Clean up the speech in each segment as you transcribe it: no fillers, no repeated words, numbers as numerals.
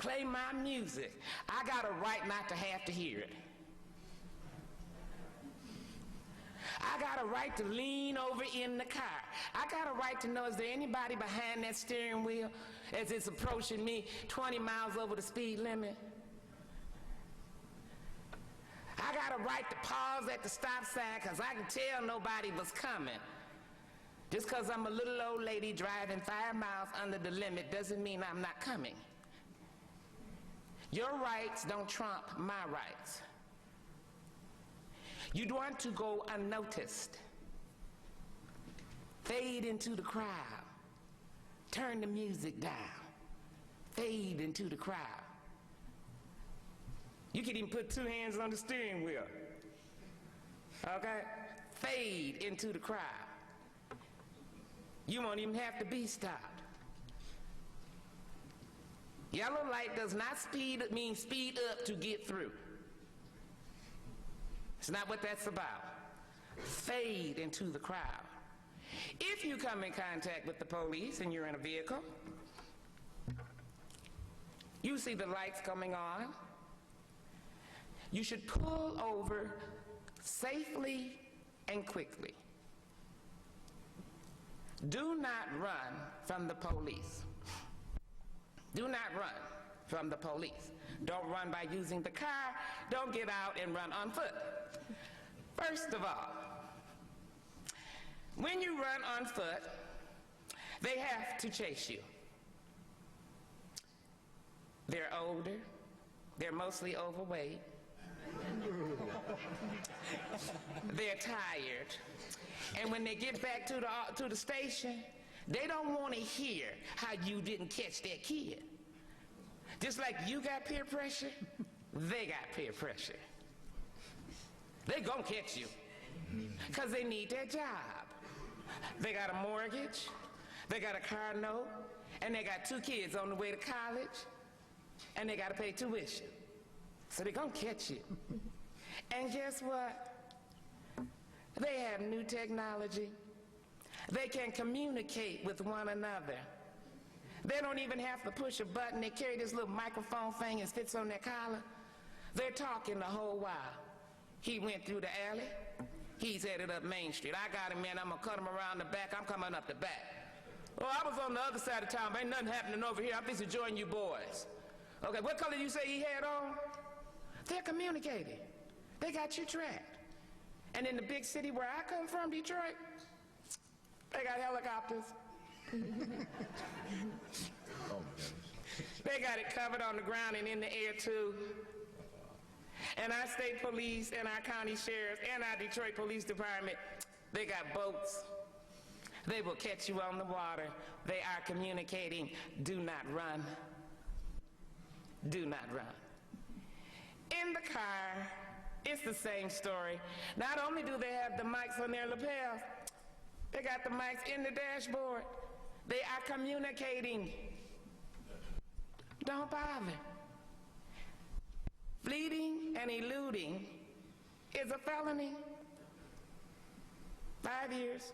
play my music, I got a right not to have to hear it. I got a right to lean over in the car. I got a right to know, is there anybody behind that steering wheel as it's approaching me 20 miles over the speed limit? I got a right to pause at the stop sign because I can tell nobody was coming. Just because I'm a little old lady driving 5 miles under the limit doesn't mean I'm not coming. Your rights don't trump my rights. You'd want to go unnoticed. Fade into the crowd. Turn the music down. Fade into the crowd. You can even put 2 hands on the steering wheel. Okay? Fade into the crowd. You won't even have to be stopped. Yellow light does not mean speed up to get through. It's not what that's about. Fade into the crowd. If you come in contact with the police and you're in a vehicle, you see the lights coming on, you should pull over safely and quickly. Do not run from the police. Do not run from the police. Don't run by using the car. Don't get out and run on foot. First of all, when you run on foot, they have to chase you. They're older. They're mostly overweight. They're tired. And when they get back to the station, they don't want to hear how you didn't catch that kid. Just like you got peer pressure, they got peer pressure. They gonna catch you because they need their job. They got a mortgage, they got a car note, and they got 2 kids on the way to college, and they gotta pay tuition. So they gonna catch you. And guess what? They have new technology. They can communicate with one another. They don't even have to push a button. They carry this little microphone thing and fits on their collar. They're talking the whole while. He went through the alley. He's headed up Main Street. I got him, man. I'm gonna cut him around the back. I'm coming up the back. Well, I was on the other side of town, but ain't nothing happening over here. I'm fixing to join you boys. Okay, what color you say he had on? They're communicating. They got you tracked. And in the big city where I come from, Detroit, they got helicopters. They got it covered on the ground and in the air too. And our state police and our county sheriffs and our Detroit Police Department, they got boats. They will catch you on the water. They are communicating. Do not run. Do not run. In the car, it's the same story. Not only do they have the mics on their lapels, they got the mics in the dashboard. They are communicating. Don't bother. Fleeing and eluding is a felony. 5 years.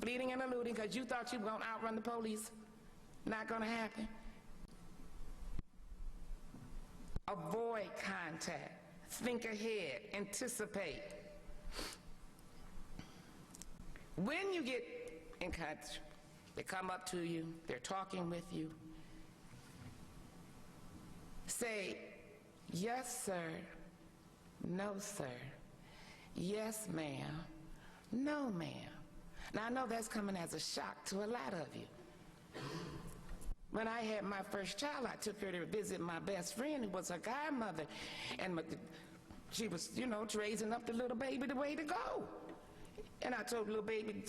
Fleeing and eluding because you thought you were going to outrun the police. Not going to happen. Avoid contact. Think ahead. Anticipate. When you get in contact, they come up to you, they're talking with you. Say, yes, sir. No, sir. Yes, ma'am. No, ma'am. Now, I know that's coming as a shock to a lot of you. When I had my first child, I took her to visit my best friend, who was her godmother. And she was, you know, raising up the little baby the way to go. And I told the little baby,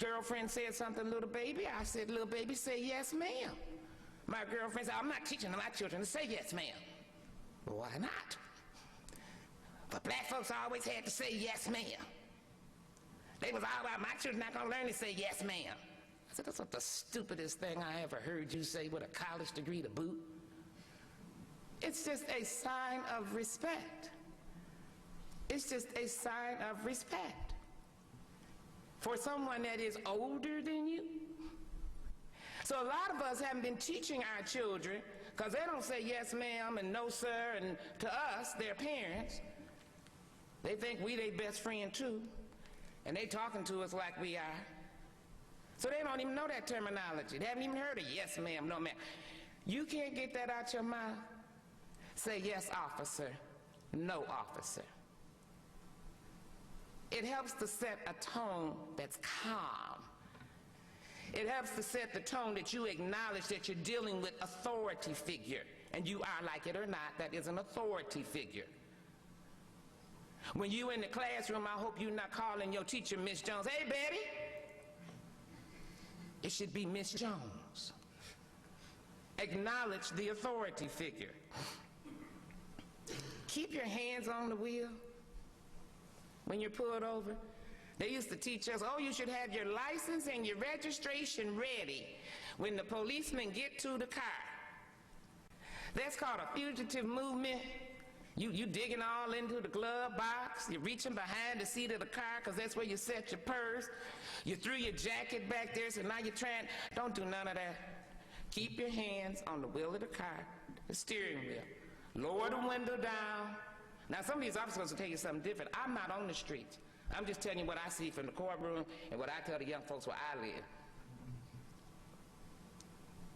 girlfriend said something, little baby. I said, little baby, say yes, ma'am. My girlfriend said, I'm not teaching my children to say yes, ma'am. Well, why not? But black folks always had to say yes, ma'am. They was all about, my children not gonna learn to say yes, ma'am. I said, that's not the stupidest thing I ever heard you say with a college degree to boot. It's just a sign of respect. It's just a sign of respect for someone that is older than you. So a lot of us haven't been teaching our children Because they don't say yes, ma'am, and no, sir, and to us, their parents. They think we their best friend, too. And they talking to us like we are. So they don't even know that terminology. They haven't even heard of yes, ma'am, no, ma'am. You can't get that out your mouth. Say yes, officer, no, officer. It helps to set a tone that's calm. It helps to set the tone that you acknowledge that you're dealing with authority figure. And you are, like it or not, that is an authority figure. When you in the classroom, I hope you're not calling your teacher Miss Jones. Hey, Betty. It should be Miss Jones. Acknowledge the authority figure. Keep your hands on the wheel when you're pulled over. They used to teach us, oh, you should have your license and your registration ready when the policemen get to the car. That's called a fugitive movement. You digging all into the glove box. You're reaching behind the seat of the car because that's where you set your purse. You threw your jacket back there, so now you're trying. Don't do none of that. Keep your hands on the wheel of the car, the steering wheel. Lower the window down. Now, some of these officers will tell you something different. I'm not on the streets. I'm just telling you what I see from the courtroom and what I tell the young folks where I live,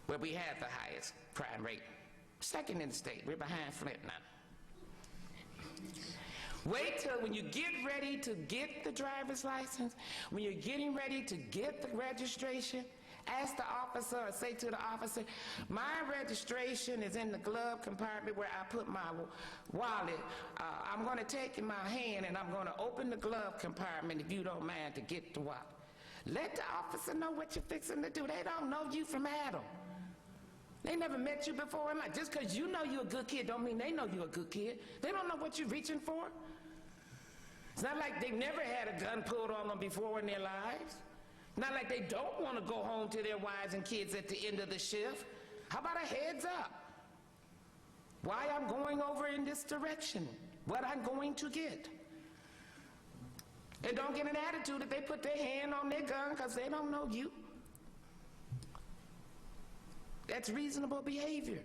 where we have the highest crime rate. Second in the state. We're behind Flint now. Wait till when you get ready to get the driver's license, when you're getting ready to get the registration, ask the officer or say to the officer, my registration is in the glove compartment where I put my wallet. I'm going to take in my hand and I'm going to open the glove compartment, if you don't mind, to get the wallet. Let the officer know what you're fixing to do. They don't know you from Adam. They never met you before in life. Just because you know you're a good kid don't mean they know you're a good kid. They don't know what you're reaching for. It's not like they've never had a gun pulled on them before in their lives. Not like they don't want to go home to their wives and kids at the end of the shift. How about a heads up? Why I'm going over in this direction, what I'm going to get. And don't get an attitude that they put their hand on their gun because they don't know you. That's reasonable behavior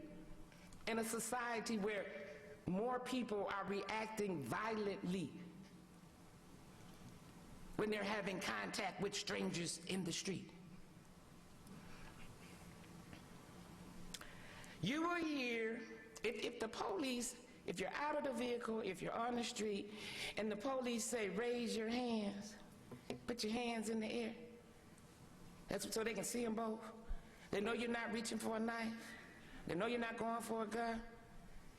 in a society where more people are reacting violently when they're having contact with strangers in the street. You will hear, if the police, if you're out of the vehicle, if you're on the street, and the police say, raise your hands, put your hands in the air. That's so they can see them both. They know you're not reaching for a knife. They know you're not going for a gun.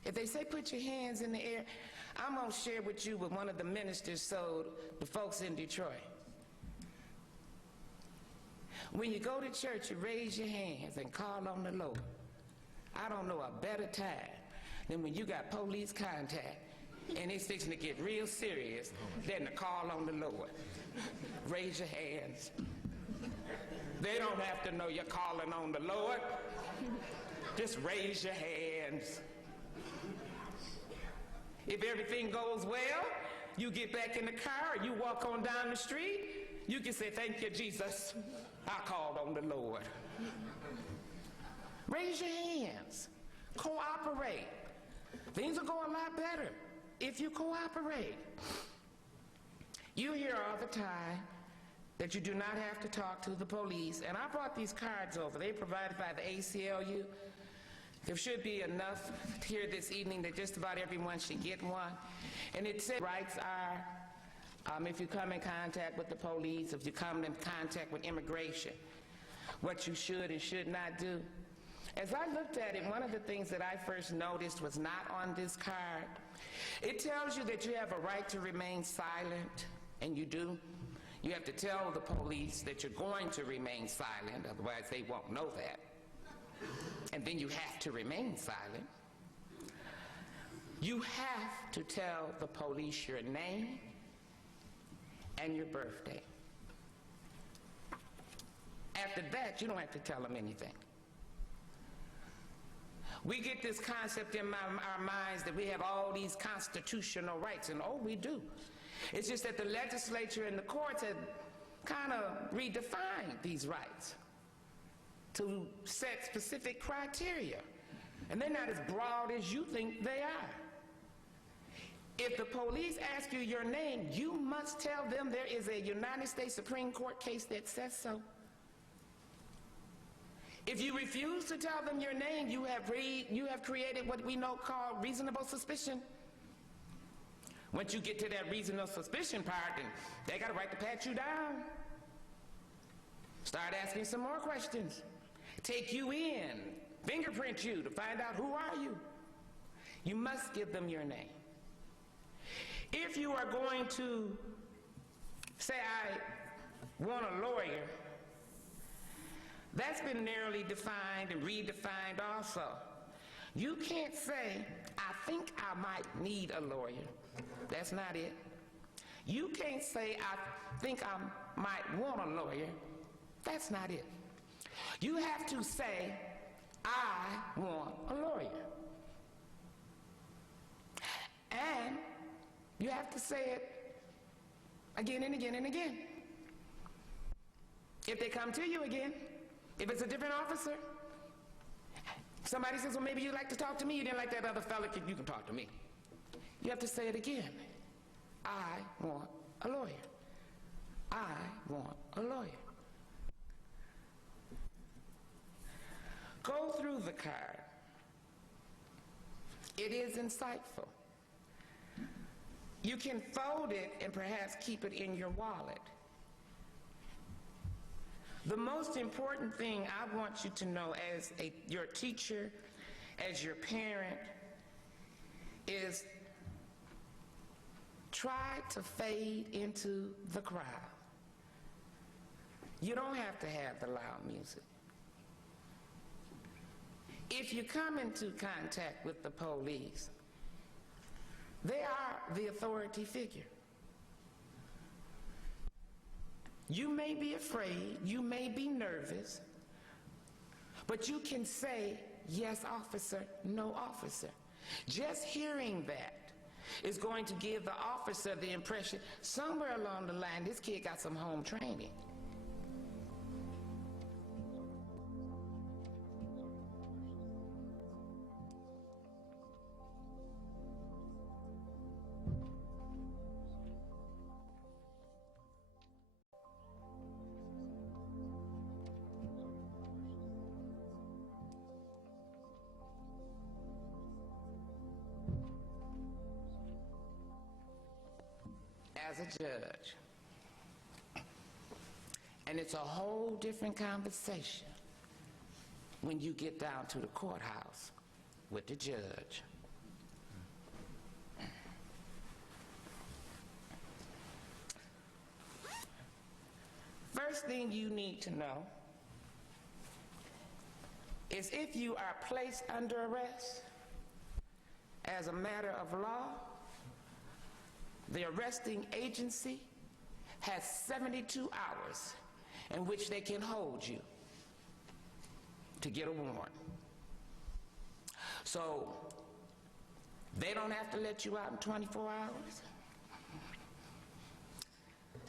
If they say put your hands in the air, I'm going to share with you what one of the ministers told the folks in Detroit. When you go to church, you raise your hands and call on the Lord. I don't know a better time than when you got police contact and it's fixing to get real serious than to call on the Lord. Raise your hands. They don't have to know you're calling on the Lord. Just raise your hands. If everything goes well, you get back in the car, or you walk on down the street, you can say, thank you, Jesus. I called on the Lord. Raise your hands. Cooperate. Things will go a lot better if you cooperate. You hear all the time that you do not have to talk to the police. And I brought these cards over. They provided by the ACLU. There should be enough here this evening that just about everyone should get one. And it says rights are, if you come in contact with the police, if you come in contact with immigration, what you should and should not do. As I looked at it, one of the things that I first noticed was not on this card. It tells you that you have a right to remain silent, and you do. You have to tell the police that you're going to remain silent, otherwise they won't know that. And then you have to remain silent. You have to tell the police your name and your birthday. After that, you don't have to tell them anything. We get this concept in our minds that we have all these constitutional rights, and oh, we do. It's just that the legislature and the courts have kind of redefined these rights to set specific criteria. And they're not as broad as you think they are. If the police ask you your name, you must tell them there is a United States Supreme Court case that says so. If you refuse to tell them your name, you have created what we call reasonable suspicion. Once you get to that reasonable suspicion part, then they got a right to pat you down. Start asking some more questions. Take you in, fingerprint you to find out who are you. You must give them your name. If you are going to say, I want a lawyer, that's been narrowly defined and redefined also. You can't say, I think I might need a lawyer. That's not it. You can't say, I think I might want a lawyer. That's not it. You have to say, I want a lawyer. And you have to say it again and again and again. If they come to you again, if it's a different officer, somebody says, well, maybe you'd like to talk to me. You didn't like that other fella, you can talk to me. You have to say it again. I want a lawyer. I want a lawyer. Go through the card. It is insightful. You can fold it and perhaps keep it in your wallet. The most important thing I want you to know as your teacher, as your parent, is try to fade into the crowd. You don't have to have the loud music. If you come into contact with the police, they are the authority figure. You may be afraid, you may be nervous, but you can say, yes, officer, no, officer. Just hearing that is going to give the officer the impression, somewhere along the line, this kid got some home training. As a judge. And it's a whole different conversation when you get down to the courthouse with the judge. First thing you need to know is if you are placed under arrest as a matter of law, the arresting agency has 72 hours in which they can hold you to get a warrant. So they don't have to let you out in 24 hours.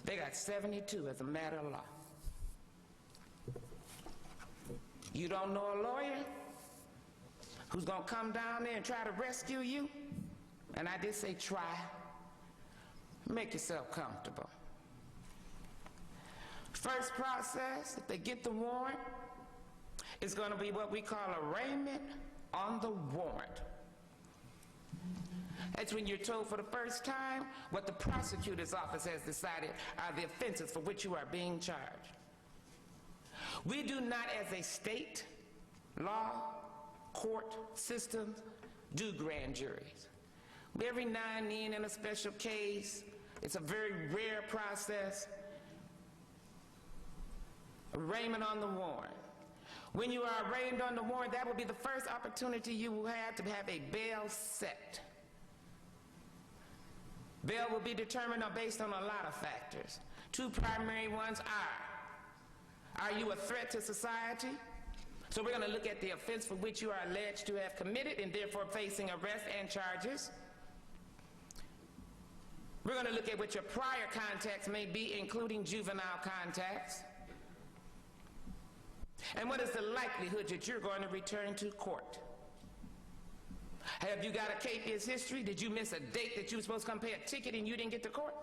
They got 72 as a matter of law. You don't know a lawyer who's gonna come down there and try to rescue you? And I did say try. Make yourself comfortable. First process, if they get the warrant, is going to be what we call arraignment on the warrant. That's when you're told for the first time what the prosecutor's office has decided are the offenses for which you are being charged. We do not, as a state law court system, do grand juries. Every now and then in a special case, it's a very rare process. Arraignment on the warrant. When you are arraigned on the warrant, that will be the first opportunity you will have to have a bail set. Bail will be determined based on a lot of factors. Two primary ones are you a threat to society? So we're going to look at the offense for which you are alleged to have committed and therefore facing arrest and charges. We're going to look at what your prior contacts may be, including juvenile contacts. And what is the likelihood that you're going to return to court? Have you got a capious history? Did you miss a date that you were supposed to come pay a ticket and you didn't get to court?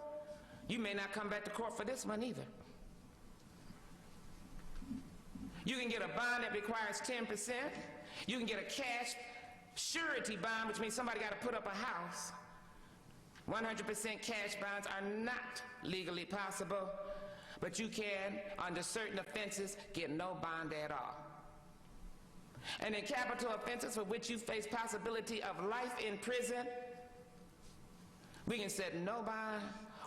You may not come back to court for this one either. You can get a bond that requires 10%. You can get a cash surety bond, which means somebody got to put up a house. 100% cash bonds are not legally possible, but you can, under certain offenses, get no bond at all. And in capital offenses for which you face possibility of life in prison, we can set no bond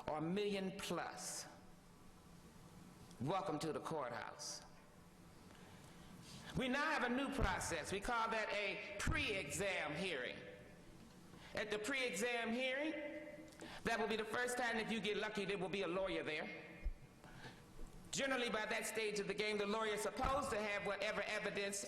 or $1 million plus. Welcome to the courthouse. We now have a new process. We call that a pre-exam hearing. At the pre-exam hearing, that will be the first time, if you get lucky, there will be a lawyer there. Generally, by that stage of the game, the lawyer is supposed to have whatever evidence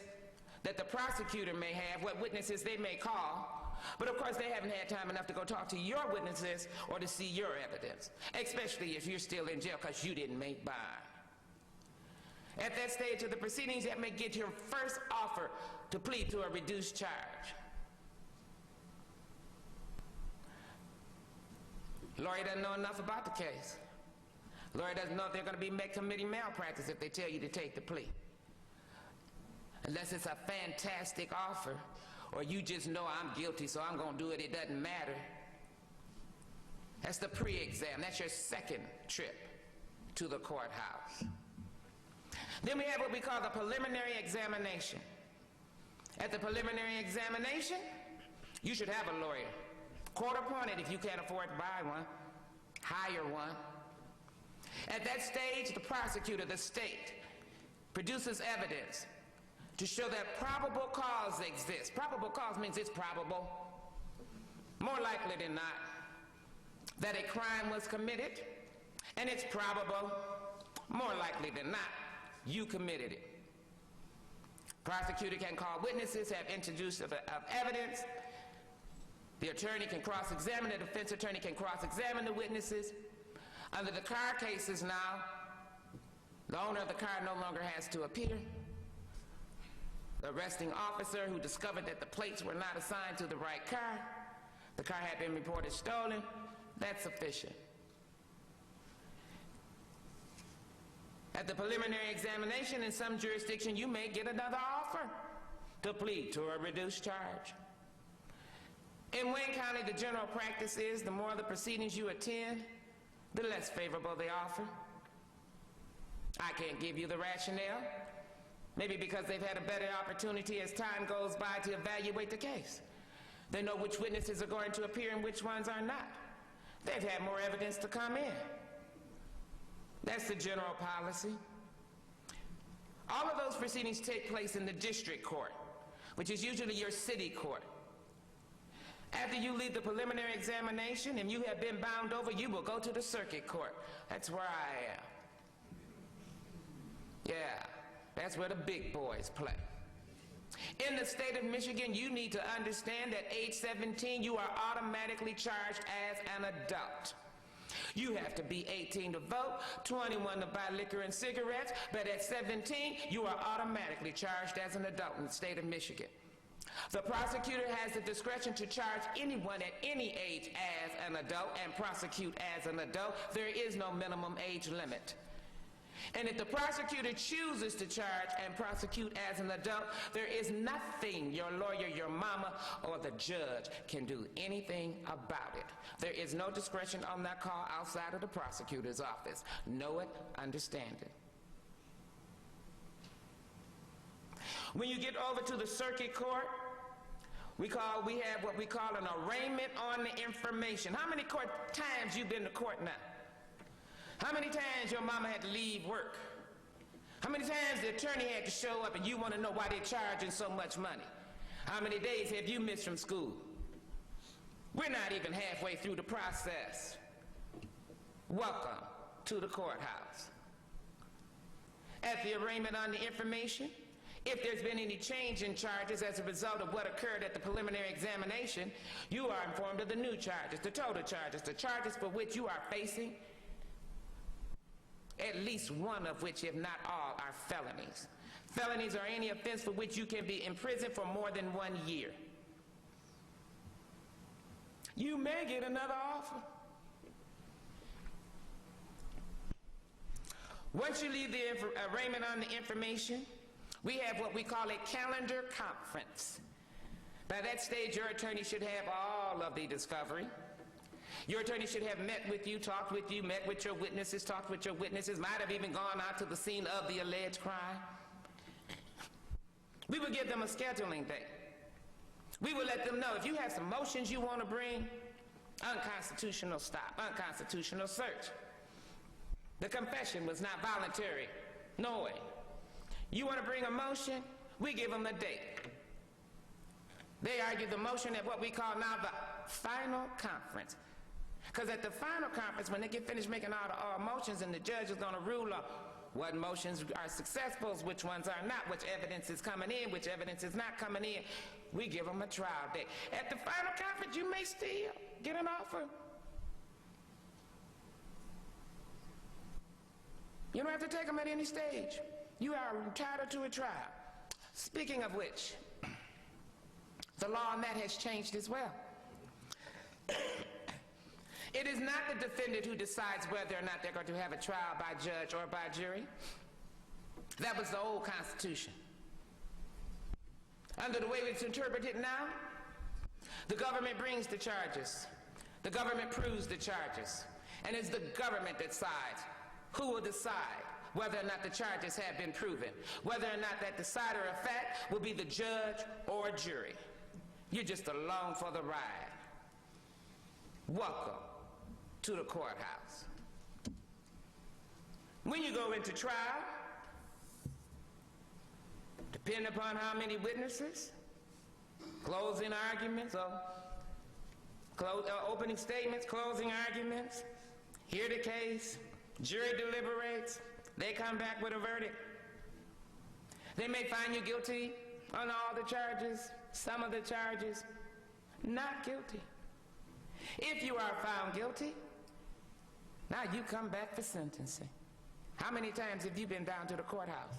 that the prosecutor may have, what witnesses they may call. But of course, they haven't had time enough to go talk to your witnesses or to see your evidence, especially if you're still in jail because you didn't make bond. At that stage of the proceedings, that may get your first offer to plead to a reduced charge. Lawyer doesn't know enough about the case. Lawyer doesn't know if they're going to be committing malpractice if they tell you to take the plea. Unless it's a fantastic offer, or you just know I'm guilty, so I'm going to do it, it doesn't matter. That's the pre-exam. That's your second trip to the courthouse. Then we have what we call the preliminary examination. At the preliminary examination, you should have a lawyer. Court-appointed if you can't afford to buy one. Hire one. At that stage, the prosecutor, the state, produces evidence to show that probable cause exists. Probable cause means it's probable, more likely than not, that a crime was committed, and it's probable, more likely than not, you committed it. Prosecutor can call witnesses, have introduced of evidence. The attorney can cross-examine, the defense attorney can cross-examine the witnesses. Under the car cases now, the owner of the car no longer has to appear. The arresting officer who discovered that the plates were not assigned to the right car, the car had been reported stolen, that's sufficient. At the preliminary examination, in some jurisdiction, you may get another offer to plead to a reduced charge. In Wayne County, the general practice is the more the proceedings you attend, the less favorable they offer. I can't give you the rationale. Maybe because they've had a better opportunity as time goes by to evaluate the case. They know which witnesses are going to appear and which ones are not. They've had more evidence to come in. That's the general policy. All of those proceedings take place in the district court, which is usually your city court. After you leave the preliminary examination and you have been bound over, you will go to the circuit court. That's where I am. Yeah, that's where the big boys play. In the state of Michigan, you need to understand that age 17, you are automatically charged as an adult. You have to be 18 to vote, 21 to buy liquor and cigarettes, but at 17, you are automatically charged as an adult in the state of Michigan. The prosecutor has the discretion to charge anyone at any age as an adult and prosecute as an adult. There is no minimum age limit. And if the prosecutor chooses to charge and prosecute as an adult, there is nothing your lawyer, your mama, or the judge can do anything about it. There is no discretion on that call outside of the prosecutor's office. Know it, understand it. When you get over to the circuit court, we have what we call an arraignment on the information. How many times you been to court now? How many times your mama had to leave work? How many times the attorney had to show up and you want to know why they're charging so much money? How many days have you missed from school? We're not even halfway through the process. Welcome to the courthouse. At the arraignment on the information, if there's been any change in charges as a result of what occurred at the preliminary examination, you are informed of the new charges, the total charges, the charges for which you are facing, at least one of which, if not all, are felonies. Felonies are any offense for which you can be imprisoned for more than 1 year. You may get another offer. Once you leave the arraignment on the information, we have what we call a calendar conference. By that stage, your attorney should have all of the discovery. Your attorney should have met with you, talked with you, met with your witnesses, talked with your witnesses, might have even gone out to the scene of the alleged crime. We would give them a scheduling date. We would let them know if you have some motions you want to bring, unconstitutional stop, unconstitutional search. The confession was not voluntary. No way. You want to bring a motion? We give them a date. They argue the motion at what we call now the final conference. Because at the final conference, when they get finished making all the motions, and the judge is going to rule on what motions are successful, which ones are not, which evidence is coming in, which evidence is not coming in, we give them a trial date. At the final conference, you may still get an offer. You don't have to take them at any stage. You are entitled to a trial. Speaking of which, the law on that has changed as well. It is not the defendant who decides whether or not they're going to have a trial by judge or by jury. That was the old Constitution. Under the way it's interpreted now, the government brings the charges. The government proves the charges. And it's the government that decides who will decide whether or not the charges have been proven, whether or not that decider of fact will be the judge or jury. You're just along for the ride. Welcome to the courthouse. When you go into trial, depending upon how many witnesses, closing arguments, opening statements, closing arguments, hear the case, jury deliberates, they come back with a verdict. They may find you guilty on all the charges, some of the charges, not guilty. If you are found guilty, now you come back for sentencing. How many times have you been down to the courthouse?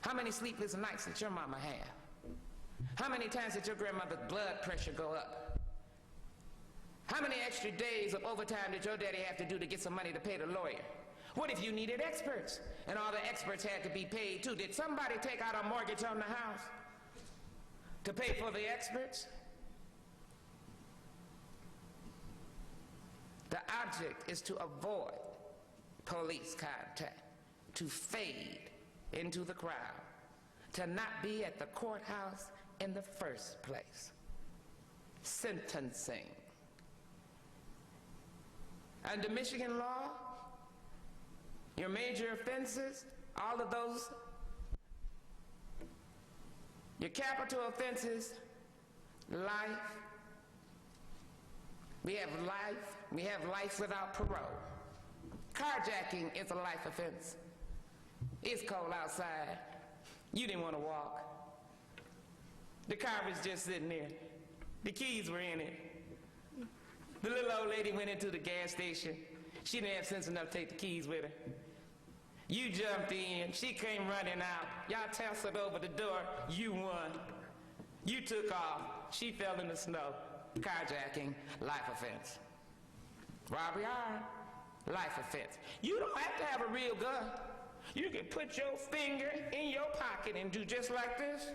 How many sleepless nights did your mama have? How many times did your grandmother's blood pressure go up? How many extra days of overtime did your daddy have to do to get some money to pay the lawyer? What if you needed experts and all the experts had to be paid too? Did somebody take out a mortgage on the house to pay for the experts? The object is to avoid police contact, to fade into the crowd, to not be at the courthouse in the first place. Sentencing. Under Michigan law, your major offenses, all of those, your capital offenses, life. We have life without parole. Carjacking is a life offense. It's cold outside. You didn't want to walk. The car was just sitting there. The keys were in it. The little old lady went into the gas station. She didn't have sense enough to take the keys with her. You jumped in. She came running out. Y'all tussled over the door. You won. You took off. She fell in the snow. Carjacking, life offense. Robbery, life offense. You don't have to have a real gun. You can put your finger in your pocket and do just like this,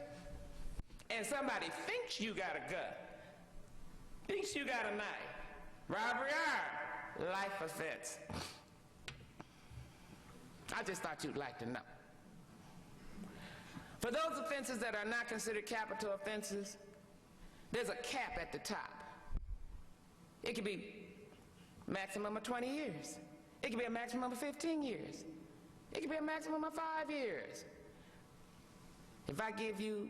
and somebody thinks you got a gun, thinks you got a knife. Robbery, life offense. I just thought you'd like to know. For those offenses that are not considered capital offenses, there's a cap at the top. It could be maximum of 20 years. It could be a maximum of 15 years. It could be a maximum of 5 years. If I give you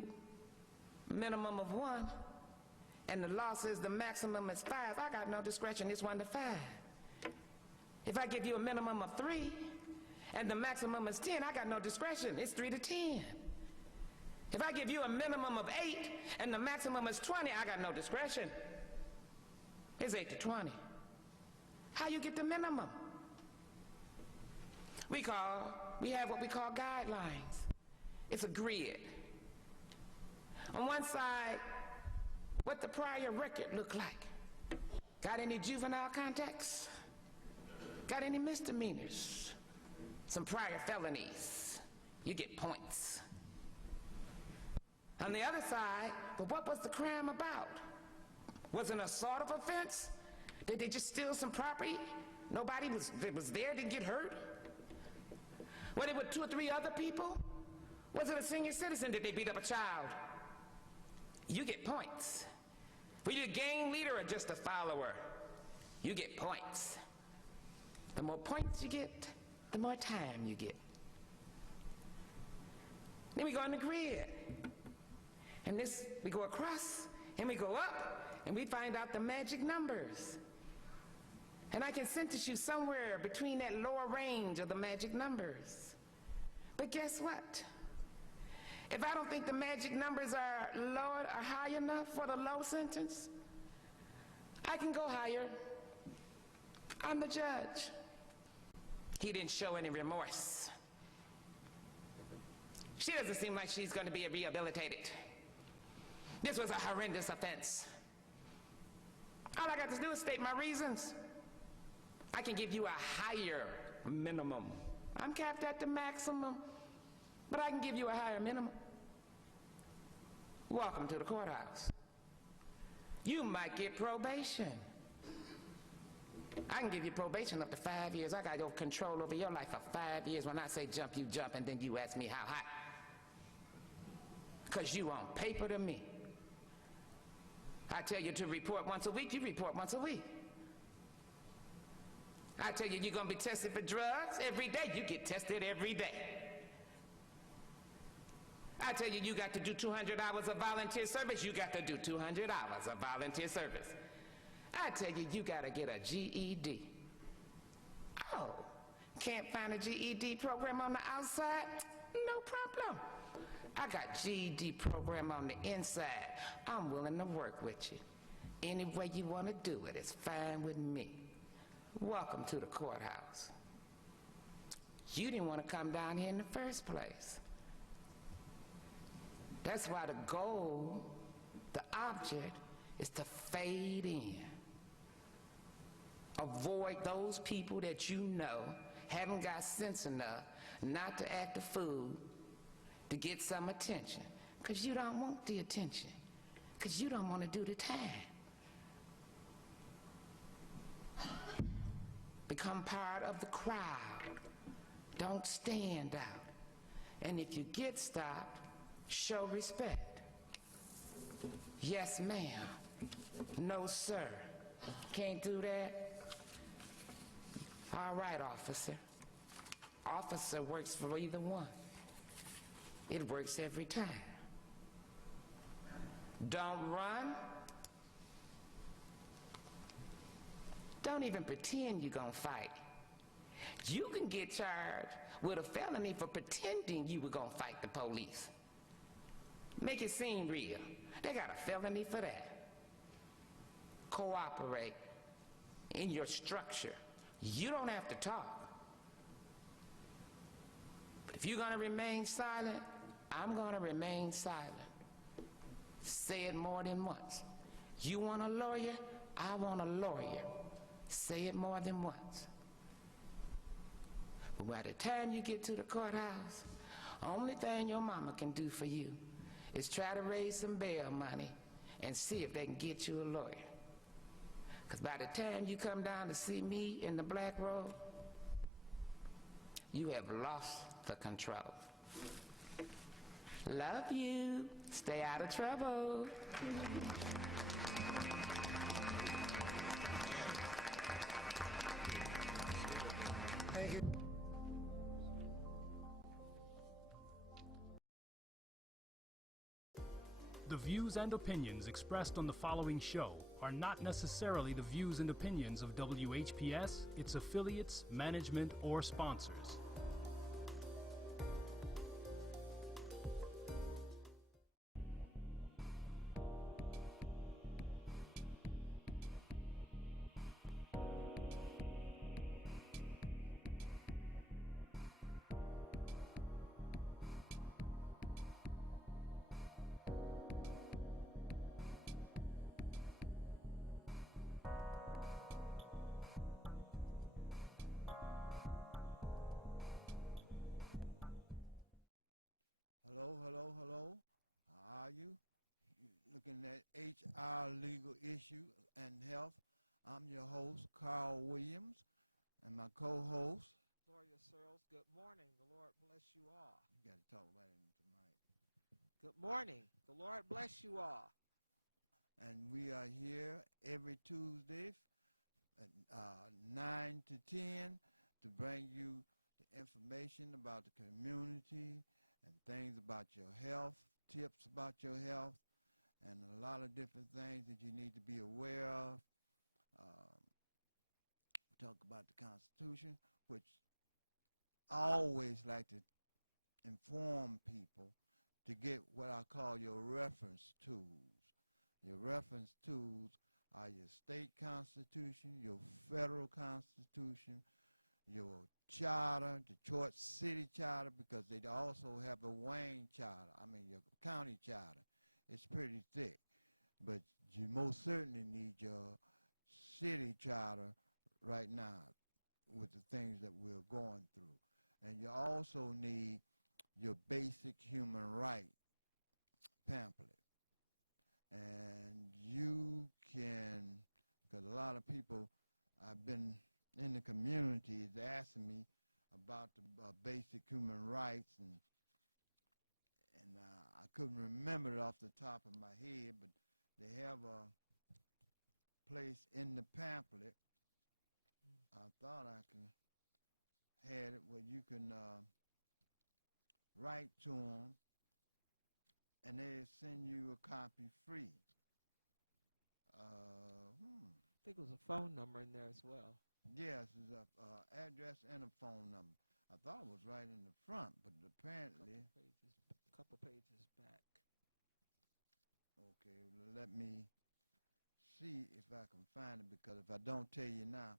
minimum of 1, and the law says the maximum is 5, I got no discretion, it's 1 to 5. If I give you a minimum of 3, and the maximum is 10, I got no discretion, it's 3 to 10. If I give you a minimum of 8, and the maximum is 20, I got no discretion, it's 8 to 20. How you get the minimum? We have what we call guidelines. It's a grid. On one side, what the prior record looked like. Got any juvenile contacts? Got any misdemeanors? Some prior felonies? You get points. On the other side, but what was the crime about? Was it an assault of offense? Did they just steal some property? Nobody was there, didn't get hurt? Was it with 2 or 3 other people? Was it a senior citizen? Did they beat up a child? You get points. Were you a gang leader or just a follower? You get points. The more points you get, the more time you get. Then we go on the grid. And this, we go across, and we go up, and we find out the magic numbers. And I can sentence you somewhere between that lower range of the magic numbers. But guess what? If I don't think the magic numbers are low or high enough for the low sentence, I can go higher. I'm the judge. He didn't show any remorse. She doesn't seem like she's going to be rehabilitated. This was a horrendous offense. All I got to do is state my reasons. I can give you a higher minimum. I'm capped at the maximum, but I can give you a higher minimum. Welcome to the courthouse. You might get probation. I can give you probation up to 5 years. I got control over your life for 5 years. When I say jump, you jump, and then you ask me how high. Because you on paper to me. I tell you to report once a week, you report once a week. I tell you you're going to be tested for drugs every day, you get tested every day. I tell you you got to do 200 hours of volunteer service, you got to do 200 hours of volunteer service. I tell you you got to get a GED. Oh, can't find a GED program on the outside? No problem. I got GED program on the inside. I'm willing to work with you. Any way you want to do it, it's fine with me. Welcome to the courthouse. You didn't want to come down here in the first place. That's why the goal, the object, is to fade in. Avoid those people that you know haven't got sense enough not to act a fool to get some attention, because you don't want the attention, because you don't want to do the time. Become part of the crowd. Don't stand out. And if you get stopped, show respect. Yes, ma'am. No, sir. Can't do that? All right, officer. Officer works for either one. It works every time. Don't run. Don't even pretend you're gonna fight. You can get charged with a felony for pretending you were gonna fight the police. Make it seem real. They got a felony for that. Cooperate in your structure. You don't have to talk. But if you're gonna remain silent, I'm gonna remain silent. Say it more than once. You want a lawyer? I want a lawyer. Say it more than once. But by the time you get to the courthouse, only thing your mama can do for you is try to raise some bail money and see if they can get you a lawyer. Because by the time you come down to see me in the black robe, you have lost the control. Love you. Stay out of trouble. Thank you. The views and opinions expressed on the following show are not necessarily the views and opinions of WHPS, its affiliates, management, or sponsors. looking at HR legal issue and health. I'm your host, Carl Williams, and my co-host. Gloria Searles, good morning. The Lord bless you all. You got to talk right into the mic. Good morning. The Lord bless you all. And we are here every Tuesday at 9 to 10 to bring you the information about the community and things about your health, tips about your health, and a lot of different things that you need to be aware of. We talk about the Constitution, which I always like to inform people to get what I call your reference tools. Your reference tools are your state constitution, your federal constitution, your charter, Detroit City Charter, because they also have a Wayne Charter, your county charter. It's pretty thick, but you most certainly need your city charter right now with the things that we're going through. And you also need your basic human right pamphlet. And you can, because a lot of people, I've been in the community is asking me about the basic human rights, and I couldn't remember it off the top of my head, but they have a place in the pamphlet. I thought I had it where you can write to them, and they send you a copy free. I think it was a phone number in there as well. Yes, there's a address and a phone number. I thought it was right in the front, but apparently. A couple pages back. Okay, let me see if I can find it, because if I don't tell you now,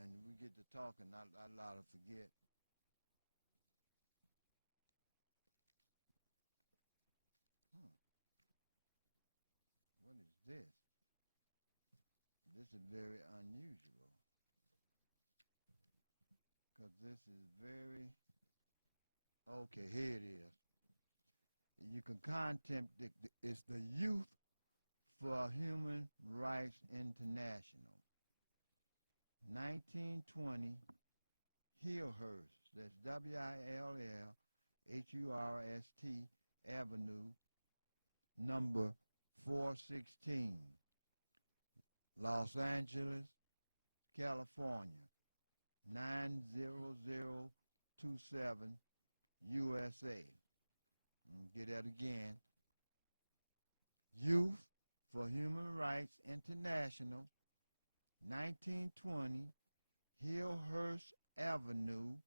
and we get to talking, I'll to forget. What is this? This is very unusual, because this is very, okay, here it is. You can contact, it's the Youth for Human Rights International, 1920 Hillhurst, that's Willhurst Avenue, number 416, Los Angeles, California, 90027, USA. Get that again. Youth for Human Rights International, 1920 Hillhurst Avenue,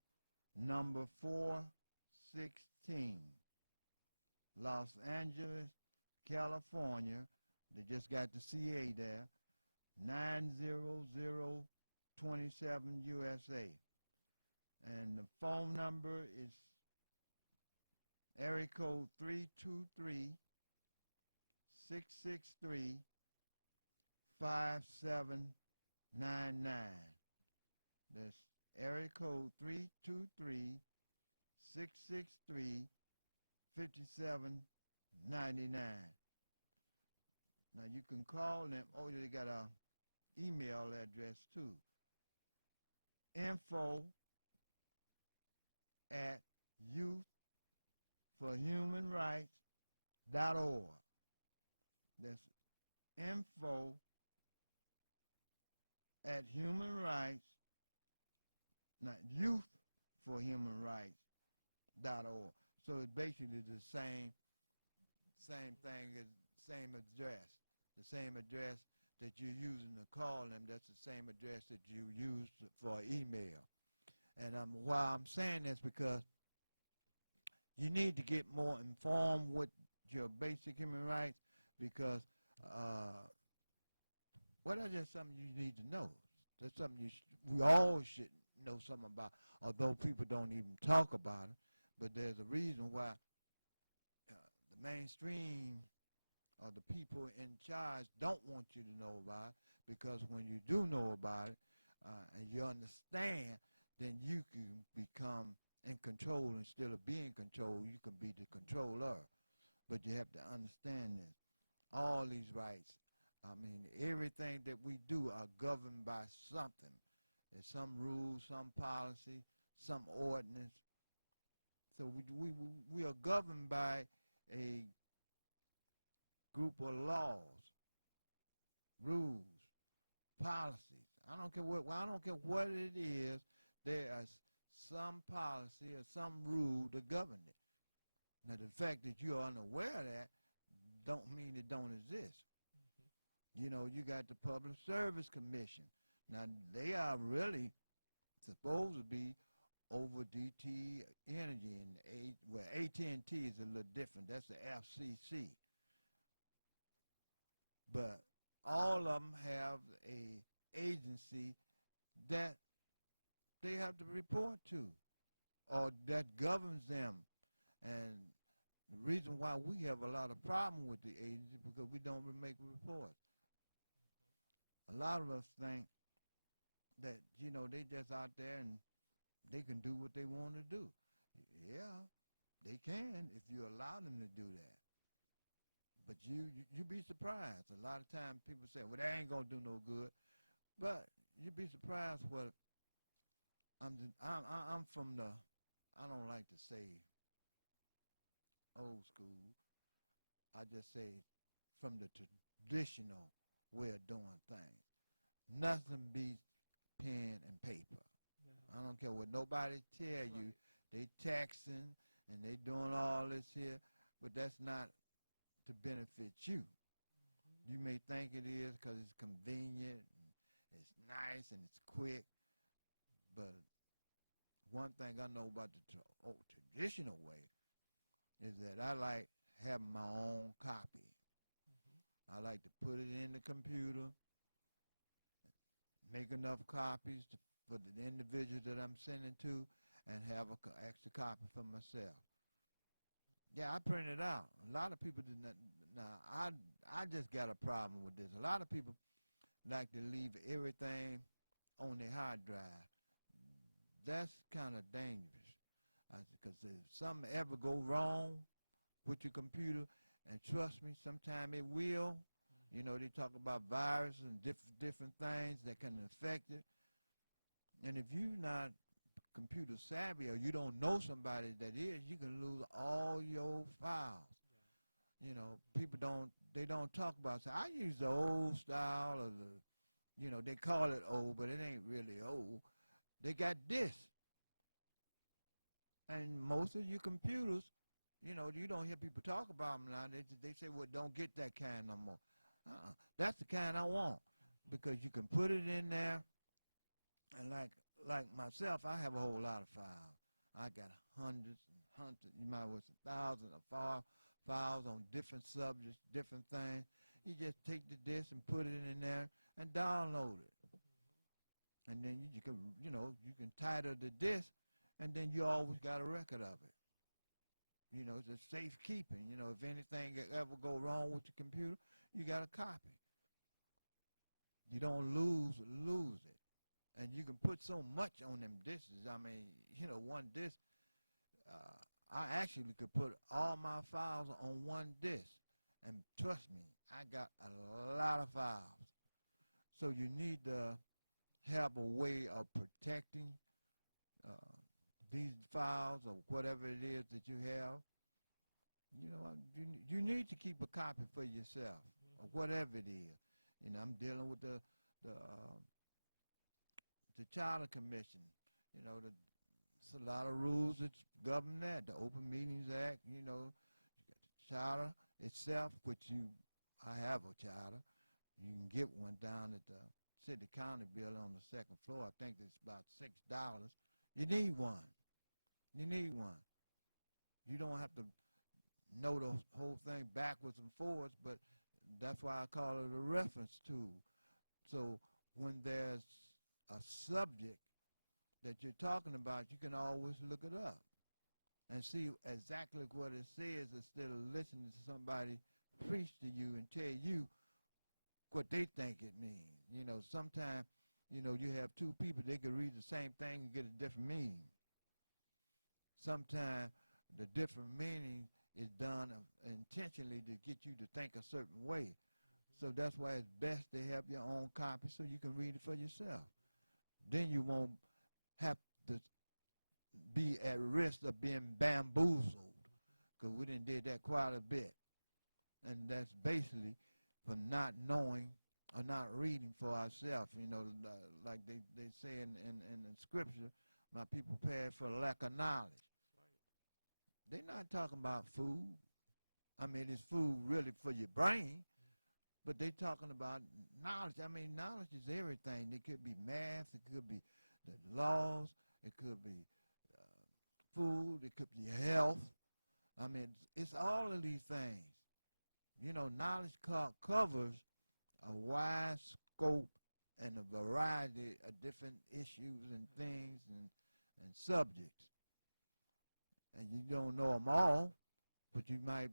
number 416, Los Angeles, California. They just got the CA there. 90027 USA. And the phone number is area code 323-663-5799. That's area code 323-663-5799. Now you can call them. Oh, they got a email address too. info@youthforhumanrights.org. That's info@humanrights, not youthforhumanrights.org. So it's basically the same thing, as same address. The same address that you're using to call them, that's the same address that you use for email. And why I'm saying this, because you need to get more informed with your basic human rights, because that's just something you need to know. That's something we all should know something about, although people don't even talk about it. But there's a reason why the mainstream or the people in charge don't want you to know about it, because when you do know about it and you understand, then you can become in control instead of being controlled. You can be the controller. But you have to understand this. all these rights. I mean, everything that we do are governed by something. There's some rules, some policy, some ordinance. So we are governed by a group of laws, rules, policies. I don't care what it is. There is some policy or some rule to govern it. Now, the fact that you are unaware of that don't mean it don't exist. You know, you got the Public Service Commission. Now, they are really supposed to be over DT Energy, and AT&T is a little different. That's the FCC. But all of them have a agency that they have to report to, or that governs them. And the reason why we have a lot of problem with the agency because we don't make reports. A lot of us think that, you know, they just out there and they can do what they want to do. Yeah, they can if you allow them to do that. But you'd be surprised. A lot of times people say, well, that ain't going to do no good. But you'd be surprised what I'm from the, I don't like to say old school. I just say from the traditional way of doing things. Nothing beats pen and paper. Yeah. I don't care what nobody tell you. They taxing and they doing all this here, but that's not to benefit you. You may think it is because it's convenient and it's nice and it's quick, but one thing I know about the traditional way is that I like having my own copy. I like to put it in the computer, make enough copies for the individual that I'm sending to, and have an extra copy for myself. Yeah, I print it out. A lot of people do not. Now, I just got a problem with this. A lot of people like to leave everything on their hard drive. That's kind of dangerous. Because if something ever go wrong with your computer, and trust me, sometime it will. You know, they talk about viruses and different things that can affect it. And if you're not computer savvy or you don't know somebody that is, you can lose all your files. Yeah. You know, people don't talk about it. So I use the old style of the, you know, they call it old, but it ain't really old. They got discs. And most of your computers, you know, you don't hear people talk about them now. They say, well, don't get that kind no more. That's the kind I want because you can put it in there. And like myself, I have a whole lot of files. I got hundreds and hundreds, you might well say thousands of files on different subjects, different things. You just take the disk and put it in there and download it. And then you can, you know, you can title the disk, and then you always got a record of it. You know, it's a safekeeping. You know, if anything ever go wrong with your computer, you got a copy. You don't lose it. And you can put so much on them discs. I mean, you know, one disc, I actually could put all my files on one disc. And trust me, I got a lot of files. So you need to have a way of protecting these files or whatever it is that you have. You know, you need to keep a copy for yourself or whatever it is. You know, I'm dealing with the Charter Commission. You know, there's a lot of rules that govern that. The Open Meetings Act, you know, you got the charter itself, which I have a charter. You can get one down at the City County building on the second floor. I think it's about $6. You need one. You need one. You don't have to know the whole thing backwards and forwards, but that's why I call it a reference tool. So when there's a subject that you're talking about, you can always look it up and see exactly what it says instead of listening to somebody preach to you and tell you what they think it means. You know, sometimes, you know, you have two people, they can read the same thing and get a different meaning. Sometimes the different meaning is done intentionally to get you to think a certain way. So that's why it's best to have your own copy so you can read it for yourself. Then you won't have to be at risk of being bamboozled, because we done did that quite a bit. And that's basically for not knowing or not reading for ourselves. You know, like they say in the scripture, my people perish for lack of knowledge. They're not talking about food. I mean, it's food really for your brain, but they're talking about knowledge. I mean, knowledge is everything. It could be math, it could be the laws, it could be food, it could be health. I mean, it's all of these things. You know, knowledge covers a wide scope and a variety of different issues and things and subjects. And you don't know them all, but you might,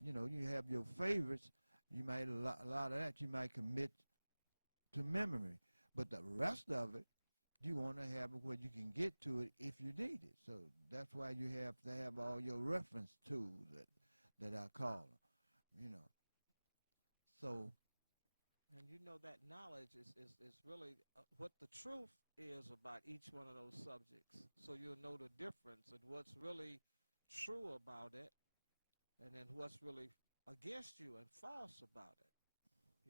you know, you have your favorites. You might, a lot of that you might commit to memory. But the rest of it, you want to have it where you can get to it if you need it. So that's why you have to have all your reference tools that I call them, you know. So. And you know that knowledge is really what the truth is about each one of those subjects. So you'll know the difference and what's really true about it, and then what's really against you and false about it.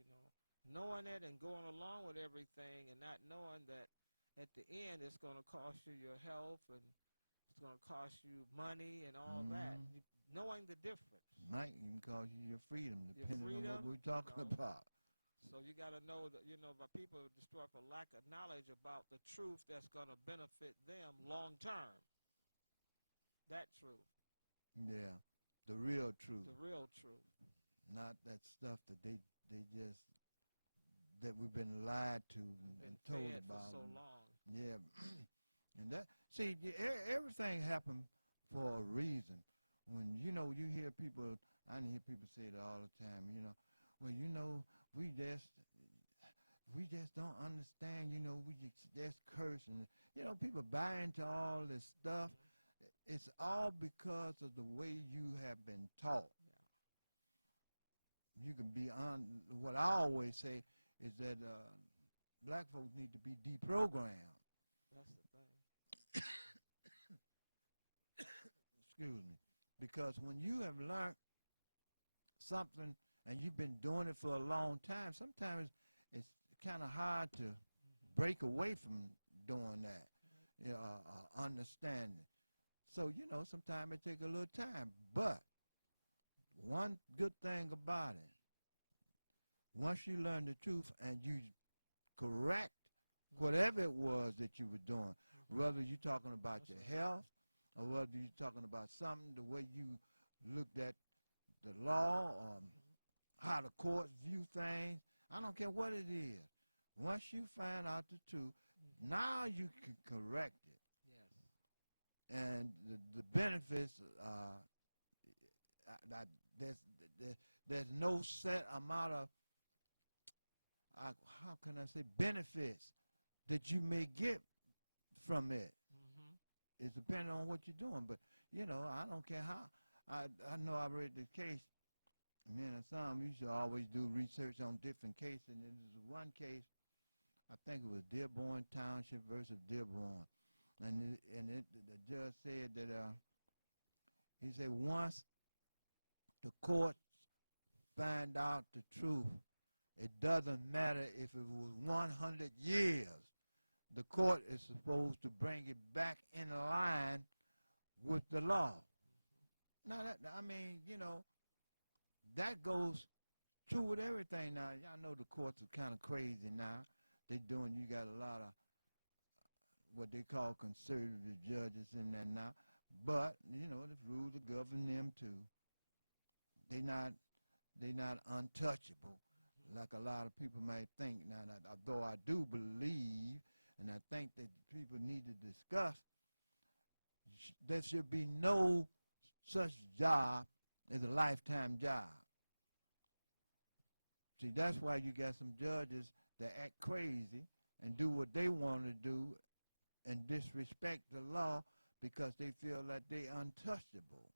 You know, knowing it and going along with everything and not knowing that at the end it's going to cost you your health and it's going to cost you money and all that. Knowing the difference. Might even cost you your freedom, depending on what we're talking about. So you got to know that, you know, but people are destroyed for lack of knowledge about the truth that's going to benefit them long term. That truth. Yeah, the real truth. The real truth. Not that stuff that they just, that we've been lied to and told about. For so long. Yeah. And that, see, everything happened for a reason. When, you know, you hear people, I hear people say it all the time, you know, well, you know, we just don't understand, you know, we just curse. And, you know, people buy into all this stuff. It's all because of the way you have been taught. Yeah. You can be on, what I always say is that black folks need to be deprogrammed. That's the thing. Excuse me. Because when you have learned something and you've been doing it for a long time, sometimes it's kind of hard to break away from doing that, you know, understanding. So, you know, sometimes it takes a little time. But one good thing about it, once you learn the truth and you correct whatever it was that you were doing, whether you're talking about your health or whether you're talking about something, the way you looked at the law or how the courts view things, I don't care what it is. Once you find out the truth, now you can correct it. Yes. And the benefits, there's no set amount of, how can I say, benefits that you may get from it. It's depending on what you're doing. But, you know, I don't care how. I know I read this case. Me and Assam, we used to always do research on different cases. And there was one case, I think it was Dearborn Township versus Dearborn. And the judge said that, he said, once the courts find out the truth, it doesn't matter if it was 100 years. The court is supposed to bring it back in line with the law. Now, I mean, you know, that goes true with everything now. Y'all know the courts are kind of crazy now. You got a lot of what they call conservative judges in there now. But, you know, the rules will govern them too. They not untouchable like a lot of people might think. Now, although I do believe, and I think that people need to discuss, there should be no such job as a lifetime job. See, that's why you got some judges that act crazy and do what they want to do and disrespect the law because they feel like they untouchable.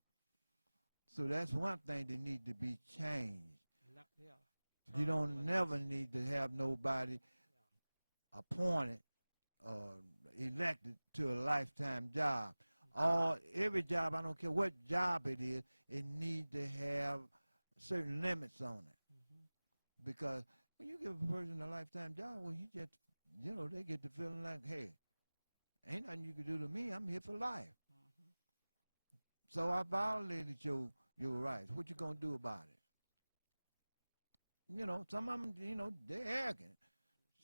So that's one thing that need to be changed. Yeah. You Term don't limits. never need to have nobody appointed or elected to a lifetime job. Every job, I don't care what job it is, it needs to have certain limits on it. Because when you give a person a lifetime job, well, you just, they get the feeling like, hey, ain't nothing you can do to me. I'm here for life. So I violated your rights. What you gonna do about it? Some of them, they're arrogant.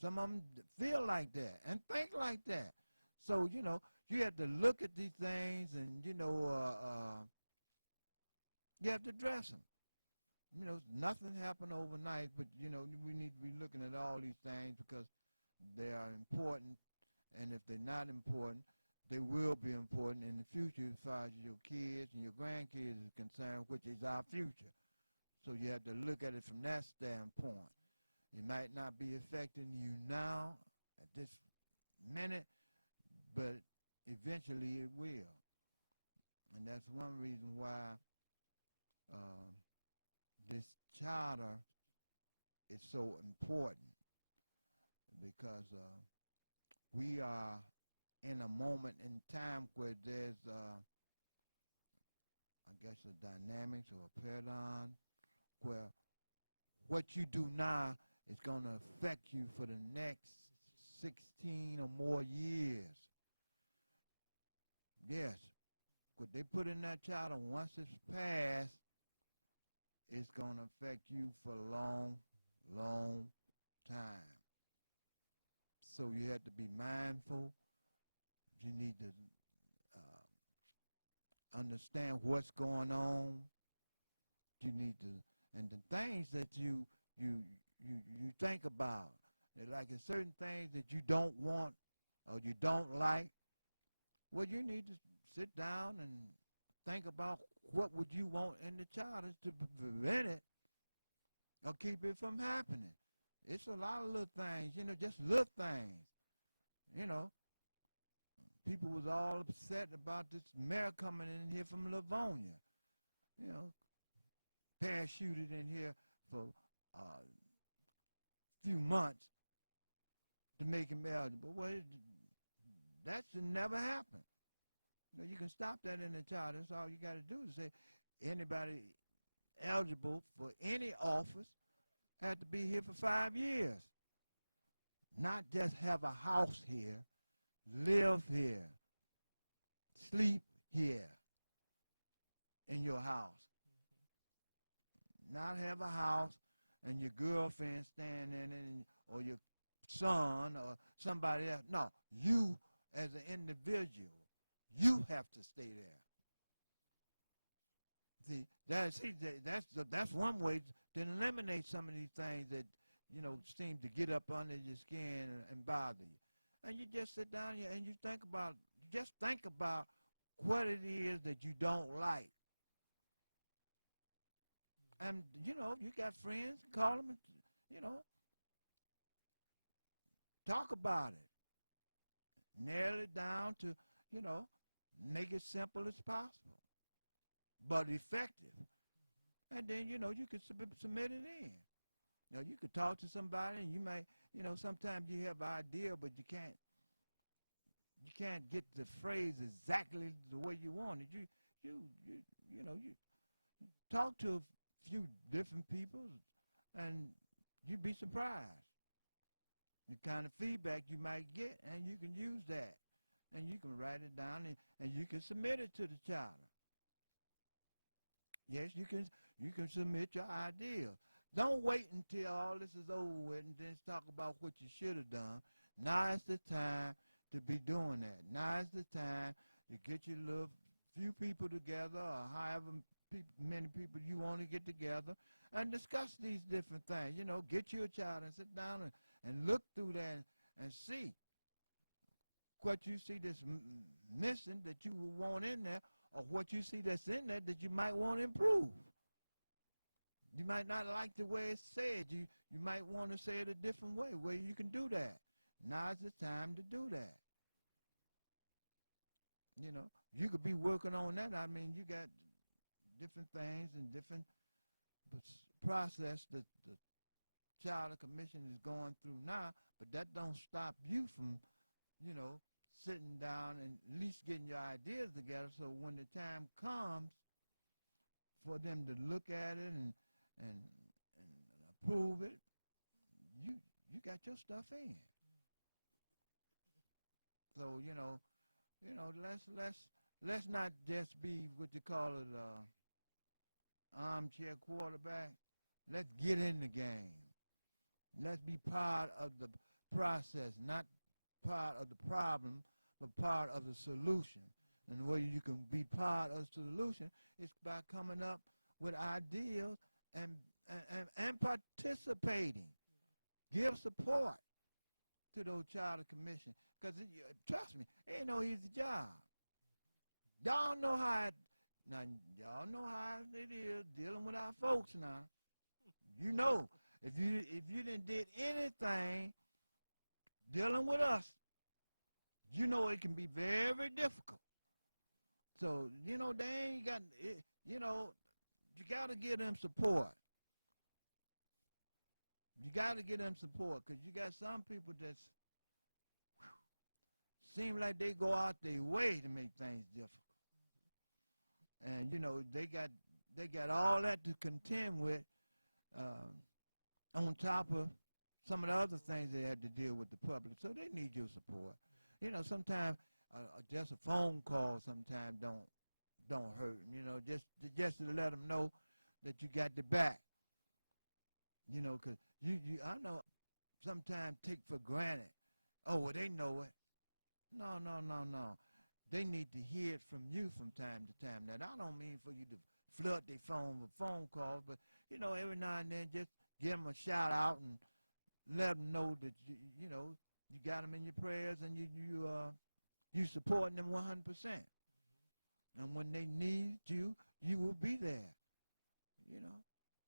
Some of them feel like that and think like that. So, you have to look at these things and, you have to address them. Nothing happened overnight, but, we need to be looking at all these things because they are important. And if they're not important, they will be important in the future as far as your kids and your grandkids is concerned, which is our future. So you have to look at it from that standpoint. It might not be affecting you now at this minute, but eventually it will. And that's one reason why this charter is so important, because we are in a moment in time where there's, I guess, a dynamics or a paradigm where what you do now is going to affect you for the next 16 or more years. Yes, what they put in that charter, once it's passed, it's going to affect you for a long, long time. So you have to be mindful. You need to understand what's going on. You need to, and the things that you think about, like in certain things that you don't want or you don't like, well, you need to sit down and think about what would you want in the charter to prevent it or keep it from happening. It's a lot of little things, just little things, People was all upset about this mayor coming in here from Livonia, parachuted in here for a few months to make him eligible. Well, that should never happen. You can stop that in the charter. That's all you got to do is say anybody eligible for any office had to be here for 5 years. Not just have a house here, live here, sleep here in your house. Not have a house and your girlfriend staying in it, or your son or somebody else. No, you as an individual, you have to stay there. See, that's one way to eliminate some of these things that, seem to get up under your skin and bother you. And you just sit down here and you think about what it is that you don't like. And, you got friends, call them, talk about it. Narrow it down to, make it simple as possible, but effective. And then, you can submit it in. You could talk to somebody and you might, sometimes you have an idea, but you can't get the phrase exactly the way you want it. You talk to a few different people and you'd be surprised the kind of feedback you might get, and you can use that. And you can write it down and you can submit it to the charter. Yes, you can submit your ideas. Don't wait until all this is over with and then talk about what you should have done. Now is the time to be doing that. Now is the time to get your little few people together, or however many people you want to get together, and discuss these different things. Get you a child and sit down and look through that and see what you see that's missing that you would want in there, or what you see that's in there that you might want to improve. You might not like the way it's said. You might want to say it a different way where you can do that. Now's the time to do that. You could be working on that. I mean, you got different things and different process that the Child Commission is going through now, but that don't stop you from, sitting down and at least getting your ideas together so when the time comes for them to look at it and approve it, you got your stuff in. So, let's not just be what you call it, armchair quarterback. Let's get in the game. Let's be part of the process, not part of the problem, but part of the solution. And the way you can be part of the solution is by coming up with ideas and participating. Give support to those Child Commission. Because, trust me, it ain't no easy job. Y'all know how it is dealing with our folks now. You know, if you didn't did anything dealing with us, you know it can be very, very difficult. So, they ain't got, you got to give them support. You got to give them support because you got some people that seem like they go out their way to make things difficult. And, they got all that to contend with on top of some of the other things they had to deal with the public. So they need your support. Sometimes just a phone call sometimes don't hurt. Just to let them know that you got their back. Because I know sometimes take for granted. Oh, well, they know it. No. They need to hear it from you from time to time. Now, I don't mean for you to flood their phone with phone calls, but, every now and then just give them a shout out and let them know that, you got them in your prayers and you supporting them 100%. And when they need you, you will be there.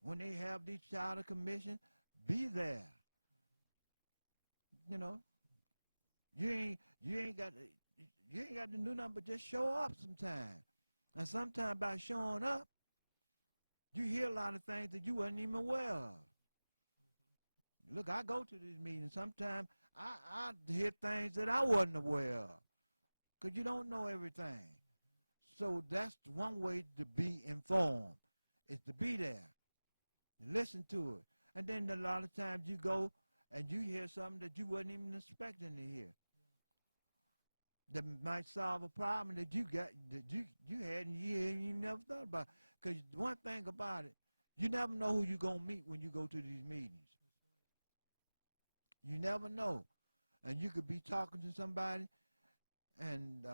When they have these Child Commission, be there. You ain't got to do nothing but just show up sometime. And sometimes by showing up, you hear a lot of things that you wasn't even aware of. Look, I go to these meetings. Sometimes I hear things that I wasn't aware of because you don't know everything. So that's one way to be informed, is to be there, listen to it. And then a lot of times you go and you hear something that you wasn't even expecting to hear. That might solve a problem that you got, that you had and you never thought about. Because one thing about it, you never know who you're going to meet when you go to these meetings. You never know. And you could be talking to somebody, and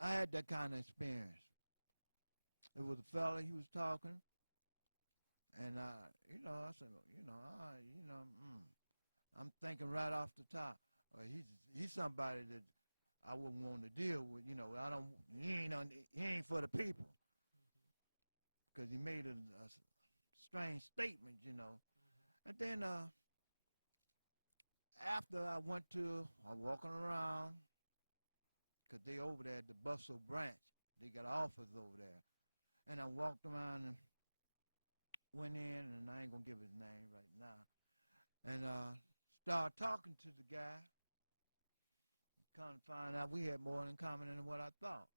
I had that kind of experience. It was a fella, he was talking, and I said, I'm thinking right off the top, he's somebody that I wouldn't want to deal with. He ain't for the people, because he made a strange statement, And then after I walking around, because they over there at the Busso branch, they got an office over there, and I walked around and went in, and I ain't gonna give his name right now, and started talking to the guy. Kind of find out we had more in common than what I thought.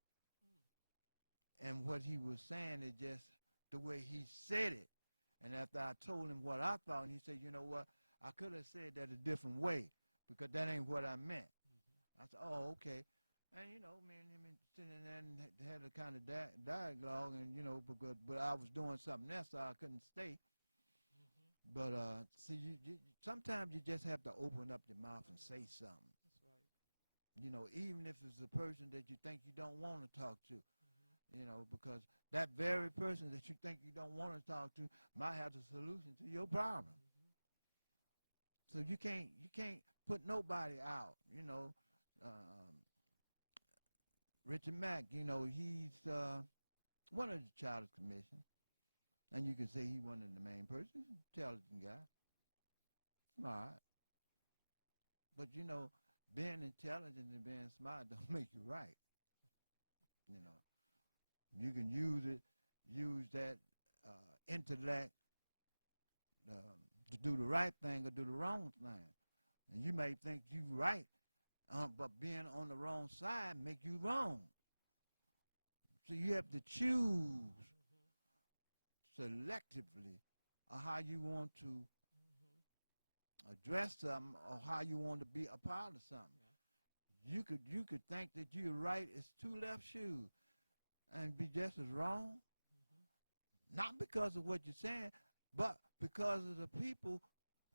And what he was saying is just the way he said it. And after I told him what I thought, and he said, you know what, I could have said that a different way because that ain't what I meant. I said, oh, okay. And, me and him sitting there and had a kind of dialogue, and, but I was doing something else, so I couldn't stay. But, see, you sometimes you just have to open up your mouth and say something. That's right. Even if it's a person that you think you don't want to talk to, because that very person that you think you don't want to talk to might have the solution to your problem. So you can't put nobody out, Richard Mack, he's one of the Child Commission, and you can say he's one of the main persons, intelligent guy, smart. But being intelligent and being smart don't make you right. You can use it use that intellect to do the right thing or do the wrong thing. And you may think you right, but being on the wrong side make you wrong. So you have to choose selectively how you want to address something or how you want to be a part of something. You could think that you're right as two left shoes and be just as wrong. Not because of what you're saying, but because of the people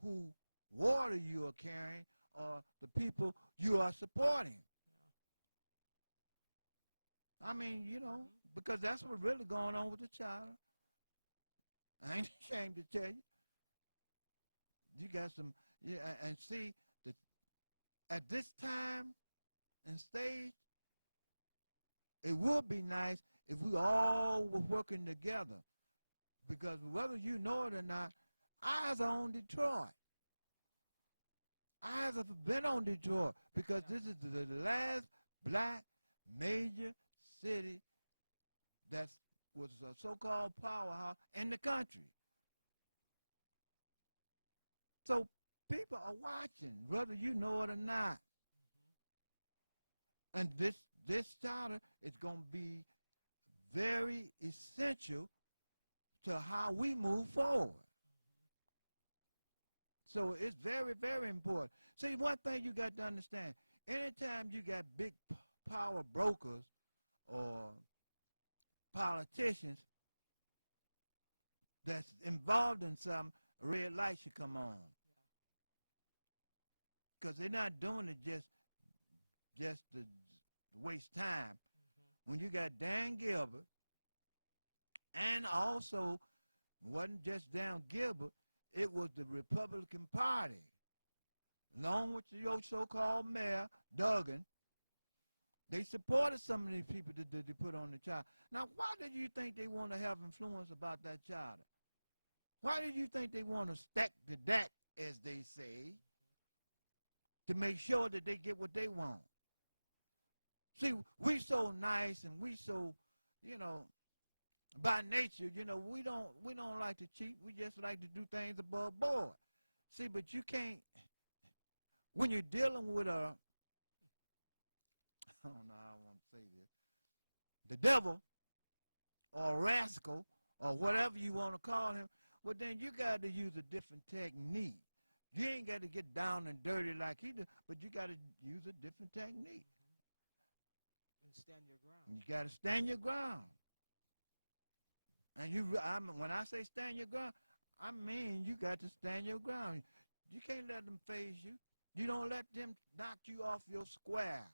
who water you are carrying or the people you are supporting. I mean, because that's what's really going on with the child. I ain't ashamed to tell you. You got some, and see, at this time and stage, it would be nice if we all were working together. Because whether you know it or not, eyes are on Detroit. Eyes have been on Detroit because this is the last black major city that was a so-called powerhouse in the country. So people are watching, whether you know it or not. And this charter is going to be very essential to how we move forward. So it's very, very important. See, one thing you got to understand, anytime you got big power brokers or politicians that's involved in something, a red light should come on. Because they're not doing it just to waste time. When you got Dan Gilbert, and also wasn't just Dan Gilbert, it was the Republican Party, along with your so-called mayor, Duggan. They supported some of these people that they put on the charter. Now, why did you think they want to have influence about that charter? Why did you think they want to stack the deck, as they say, to make sure that they get what they want? See, we so nice and we so, by nature, we don't like to cheat. We just like to do things above board. See, but you can't, when you're dealing with I don't know how I want to say this, the devil or rascal or whatever you want to call him, well, then you got to use a different technique. You ain't got to get down and dirty like he did, but you got to use a different technique. And stand your ground. You got to stand your ground. And when I say stand your ground, I mean you got to stand your ground. You can't let them phase you. You don't let them knock you off your square.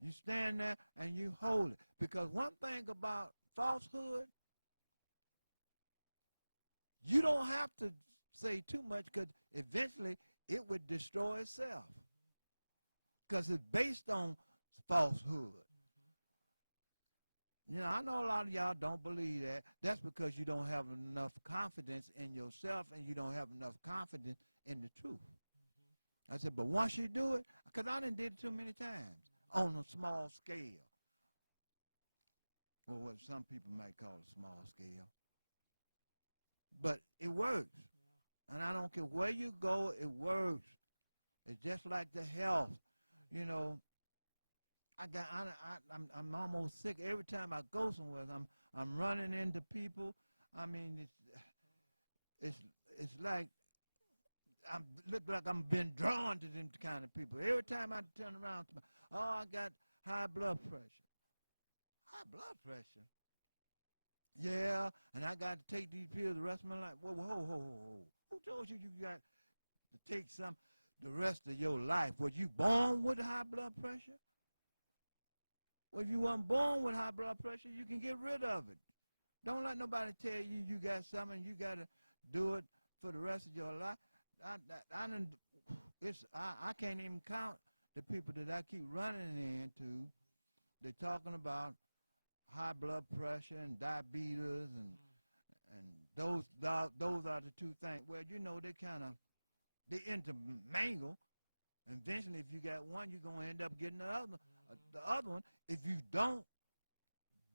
You stand there and you hold it. Because one thing about falsehood, you don't have to say too much because eventually it would destroy itself. Because it's based on falsehood. I know a lot of y'all don't believe that. That's because you don't have enough confidence in yourself and you don't have enough confidence in the truth. I said, but once you do it, because I done did it too many times on a small scale. Or what some people might call a small scale. But it works. And I don't care where you go, it works. It's just like the health. I'm almost sick every time I go somewhere. I'm running into people. I mean, it's like I look like I'm being drawn to them kind of people. Every time I turn around, I got high blood pressure. High blood pressure? Yeah, and I got to take these pills the rest of my life. Whoa. Who told you got to take some the rest of your life? Was you born with high blood pressure? Well, if you weren't born with high blood pressure, you can get rid of it. Don't let nobody tell you you got something, you got to do it for the rest of your life. I can't even count the people that I keep running into. They're talking about high blood pressure and diabetes and those are the two things. Well, they intermingle. Eventually, if you got one, you're going to end up getting the other one if you don't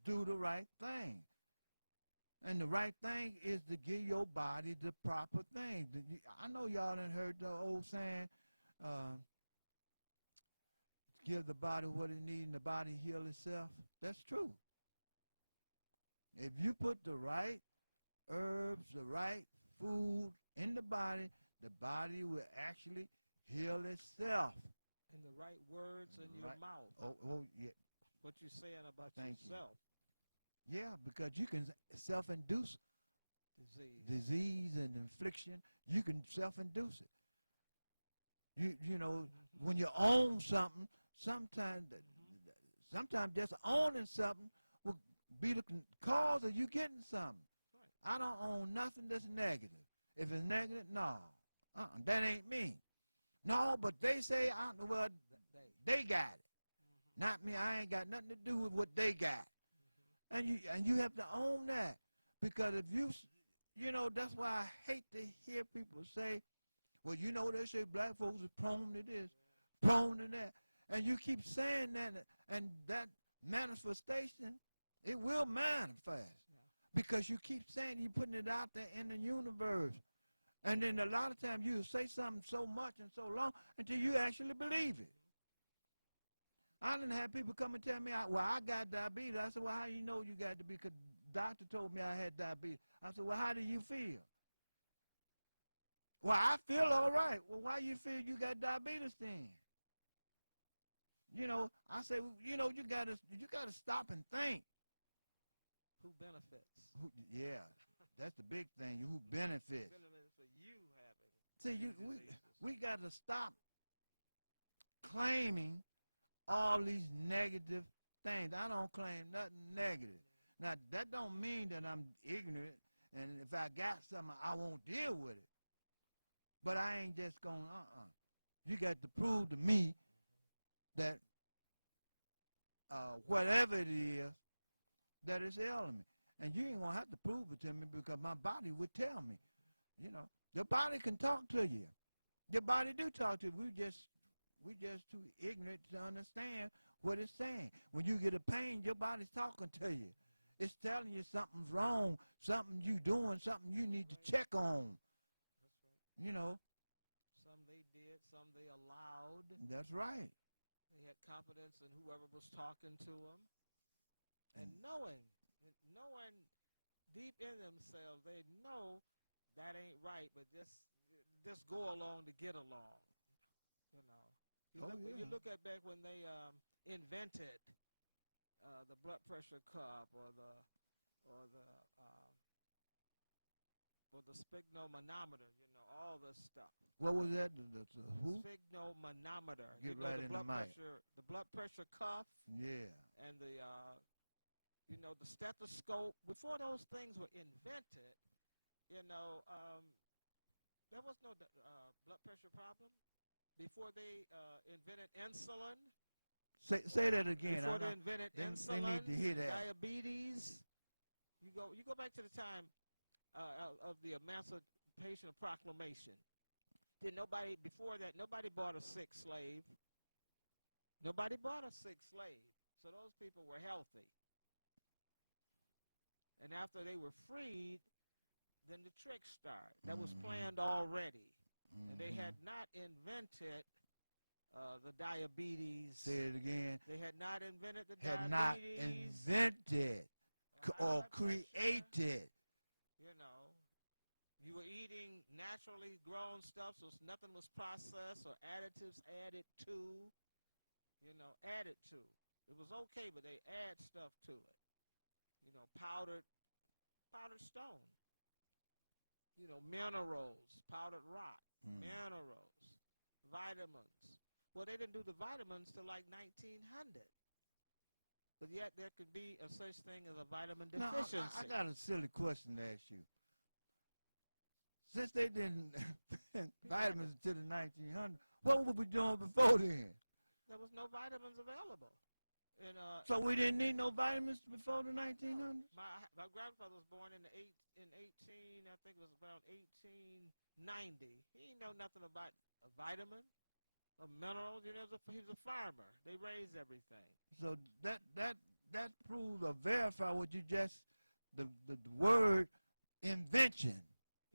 do the right thing. And the right thing is to give your body the proper thing. I know y'all done heard the old saying, give the body what it needs and the body heal itself. That's true. If you put the right herbs, the right food in the body will actually heal itself. And the right words in your mouth. Oh, yeah. What you saying about Thank yourself. Yeah, because you can self-induce disease and infliction. You can self-induce it. You know, when you own something, sometimes just owning something will be the cause of you getting something. Right. I don't own nothing that's negative. If it's negative, no. That ain't me. No, but they say, well, they got it. Not me. I ain't got nothing to do with what they got. And you have to own that. Because if you know, that's why I hate to hear people say, well, you know, they say black folks are prone to this, prone to that. And you keep saying that, and that manifestation, it will manifest. Yeah. Because you keep saying, you're putting it out there in the universe. And then a lot of times you say something so much and so long until you actually believe it. I didn't have people come and tell me, well, I got diabetes. I said, well, how you know you got diabetes? Because the doctor told me I had diabetes. I said, well, how do you feel? Well, I feel all right. Well, why you feel you got diabetes then? You know, I say, well, you know, you gotta stop and think. Who benefits? Yeah, that's the big thing. Who benefits? Benefits for you having. See, we got to stop claiming all these negative things. I don't claim nothing negative. Now, that don't mean that I'm ignorant, and if I got something, I won't deal with it. But I ain't just going, You got to prove to me that whatever it is, that it's ailing me. And you ain't going to have to prove it to me because my body would tell me. You know, your body can talk to you. Your body do talk to you. We just too ignorant to understand what it's saying. When you get a pain, your body's talking to you. It's telling you something's wrong, something you doing, something you need to check on. That's right. You know. Some they did, some they allowed. That's right. They had confidence in whoever was talking to them. And knowing deep in themselves, they know that ain't right, but just go along to get along. You know. You look at back when they invented the blood pressure cuff or the sphygmomanometer, you know, all this stuff. What was that? The who? Sphygmomanometer. Get right in the mic. The blood pressure cuff. Yeah. And the the stethoscope. Before those things were invented, there was no blood pressure problem. Before they invented insulin. Say that again. Before they invented insulin, they need to hear that. Diabetes. You go back to the time of the Emancipation Proclamation. Before that, nobody bought a sick slave. Nobody bought a sick slave. So those people were healthy. And after they were freed, then the trick started. That was planned already. And they had not invented the diabetes. Say it again. They had not invented the diabetes. Had not invented or created. You know, you were eating naturally grown stuff, so nothing was processed or additives added to. Added to. It was okay, but they add stuff to it. Powdered stone. Minerals, powdered rock, minerals, vitamins. Well, they didn't do the vitamins till like 1900. But yet there could be a such thing as a vitamin deficiency. Now, I got a silly question to ask you. Since they didn't vitamins until the 1900s, what were we doing before then? There was no vitamins available. And, so we didn't need no vitamins before the 1900s? No. My grandfather was born in I think it was around 1890. He didn't know nothing about a vitamin or minerals. He was a farmer. They raised everything. So that proves or verify what you just the word invention.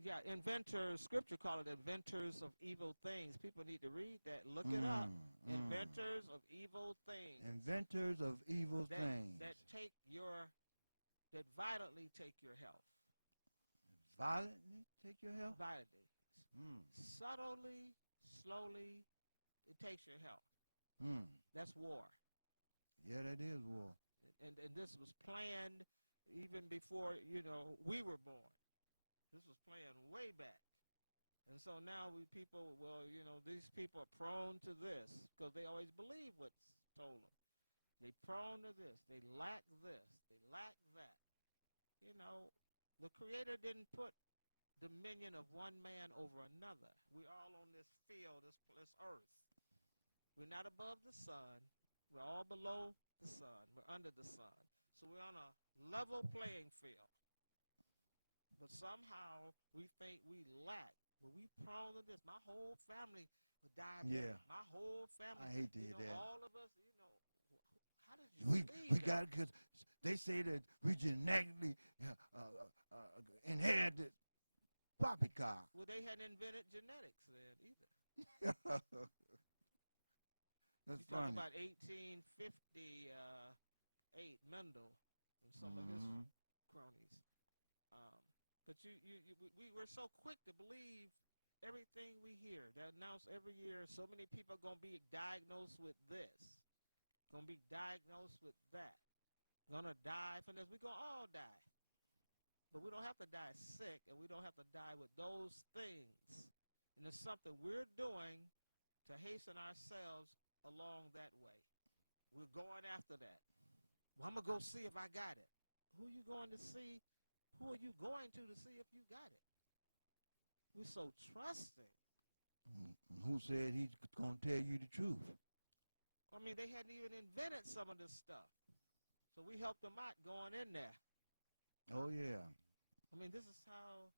Yeah, inventors, scripture call it inventors of evil things. People need to read that, look it up. Inventors of evil things. Inventors of evil things. That that violently take your health. Violently take your health? Violently. Subtly, slowly, it takes your health. That's war. Yeah, that is war. And this was planned even before, we were born. This was planned way back. And so now these people are prone to this because they always believe what's told them. They prone to this. They lack this. They lack that. The Creator didn't put dominion of one man over another. We're all on this field, this earth. We're not above the sun. We're all below the sun. We're under the sun. So we're on a level playing field. But somehow we think we lack. Well, we prone to this. My whole family was diabetic. Yeah. My whole family. I hate to hear that. All of us, how did you we got, because they say that we genetically inherited poppycock. Well, they hadn't invented genetics then either. That's you funny. talk about 1858, Mendel and some of his cronies. But we're so quick to believe everything we hear. They announce every year so many people are going to be diagnosed with this, going to be diagnosed with that, going to die from this. We're going to all die. But we don't have to die sick, and we don't have to die with those things. And it's something we're doing to hasten ourselves along that way. We're going after that. Well, I'm going to go see if I got it. Who are you going to see? Who are you going to see if you got it? We're so trusting. Who said he's going to tell you the truth? I mean, they hadn't even invented some of this stuff. So we helped them out going in there. Oh, yeah. I mean, this is how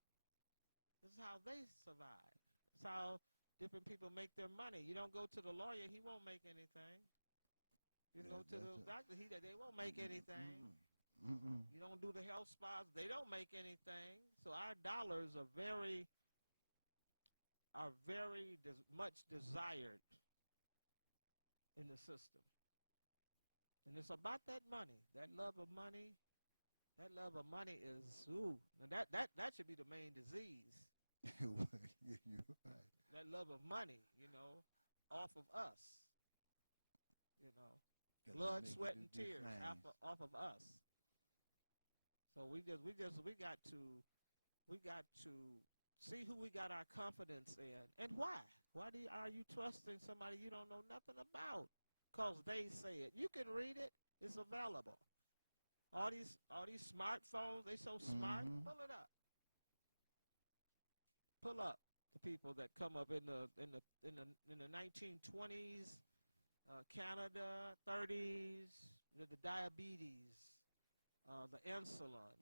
they survive. It's how different people make their money. You don't go to the lawyer, he won't make anything. You go to the doctor, they won't make anything. You don't do the health spas, they don't make anything. So our dollars are very much desired in the system. And it's about that money, that love of money. That love of money is, now that should be the main disease. You're right. That love of money, off of us. Blood, sweat, and tears off of us. So we got to see who we got our confidence in and why. Why are you trusting somebody you don't know nothing about? Because they say it. You can read it. It's available. All these smartphones, they so smart. Pull it up. Pull up the people that come up in the 1920s, Canada, 30s, the diabetes, the insulin.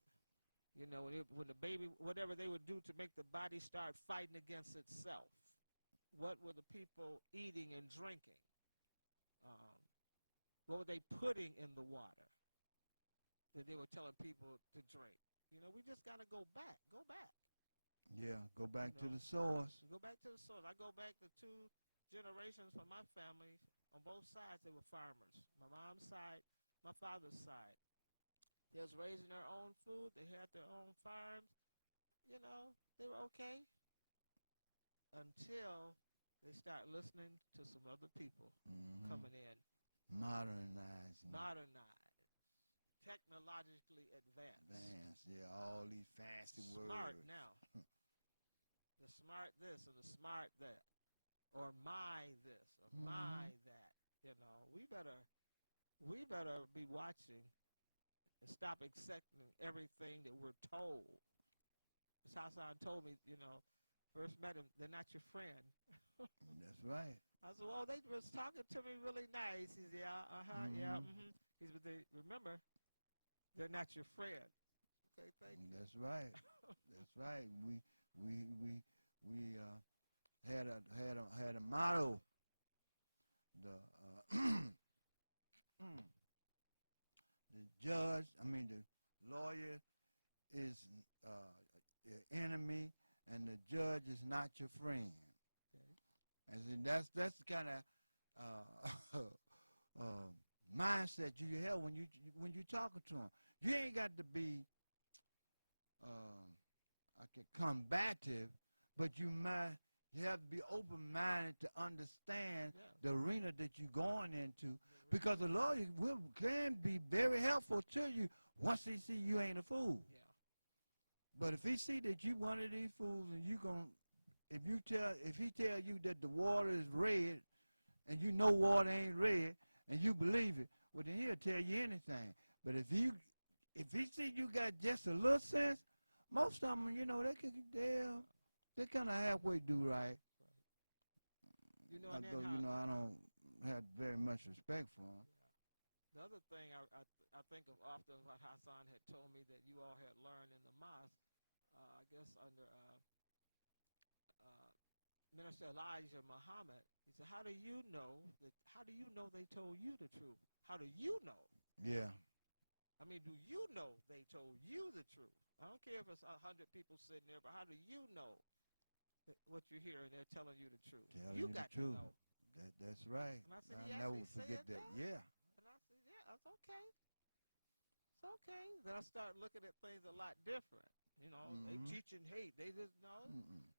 When the baby, whatever they would do to make the body start fighting against itself. What were the people eating and drinking? What were they putting in the water that they were telling people to drink? We just got to go back. Yeah, go back to the source. Go back to the source. I go back to 2 generations from my family. On both sides, they were farmers. My mom's side, my father's side. They was raising their own food. They had their own farms. They were okay until they start listening to some other people coming in. Modernizing. Technologically advanced. Yeah, all these fancy words. Smart now. The smart this and the smart that. Or my this or my that. We better be watching and stop accepting everything that we're told. As Hassan told me, first met him, they're not your friend. That's right. I said, well, they was talking to me really nice. He said, yeah. He said, remember, they're not your friend. Okay, thank you. That's right. That's right. We had a motto. The the lawyer is your enemy, and the judge is not your friend. Okay. And see, that's the kind of mindset you have when you talking to them. You ain't got to be combative, but you have to be open-minded to understand the arena that you're going into, because the lawyer can be very helpful to you once he see you ain't a fool. Yeah. But if he see that you one of these fools, and if he tell you that the water is red, and you know water ain't red, and you believe it, well then he'll tell you anything. But if he see you got just a little sense, most of them, they kind of halfway do right. You know, and then Although I don't have very much respect for them. The other thing I think of often, what Hassan had told me that you all had learned in the mosque, I guess under Minister Elijah Muhammad, he said, how do you know they told you the truth? How do you know? Yeah. I mean, do you know they told you the truth? I don't care if it's 100 people sitting there, but how do you know what you're hearing? They're telling you the truth. Telling you you got the truth. to know. That's right. And I said, I'll he never actually forget said that. that? Yeah. And I said, yeah, that's okay. It's okay. Then I start looking at things a lot different. You know, they teaching hate. They just know.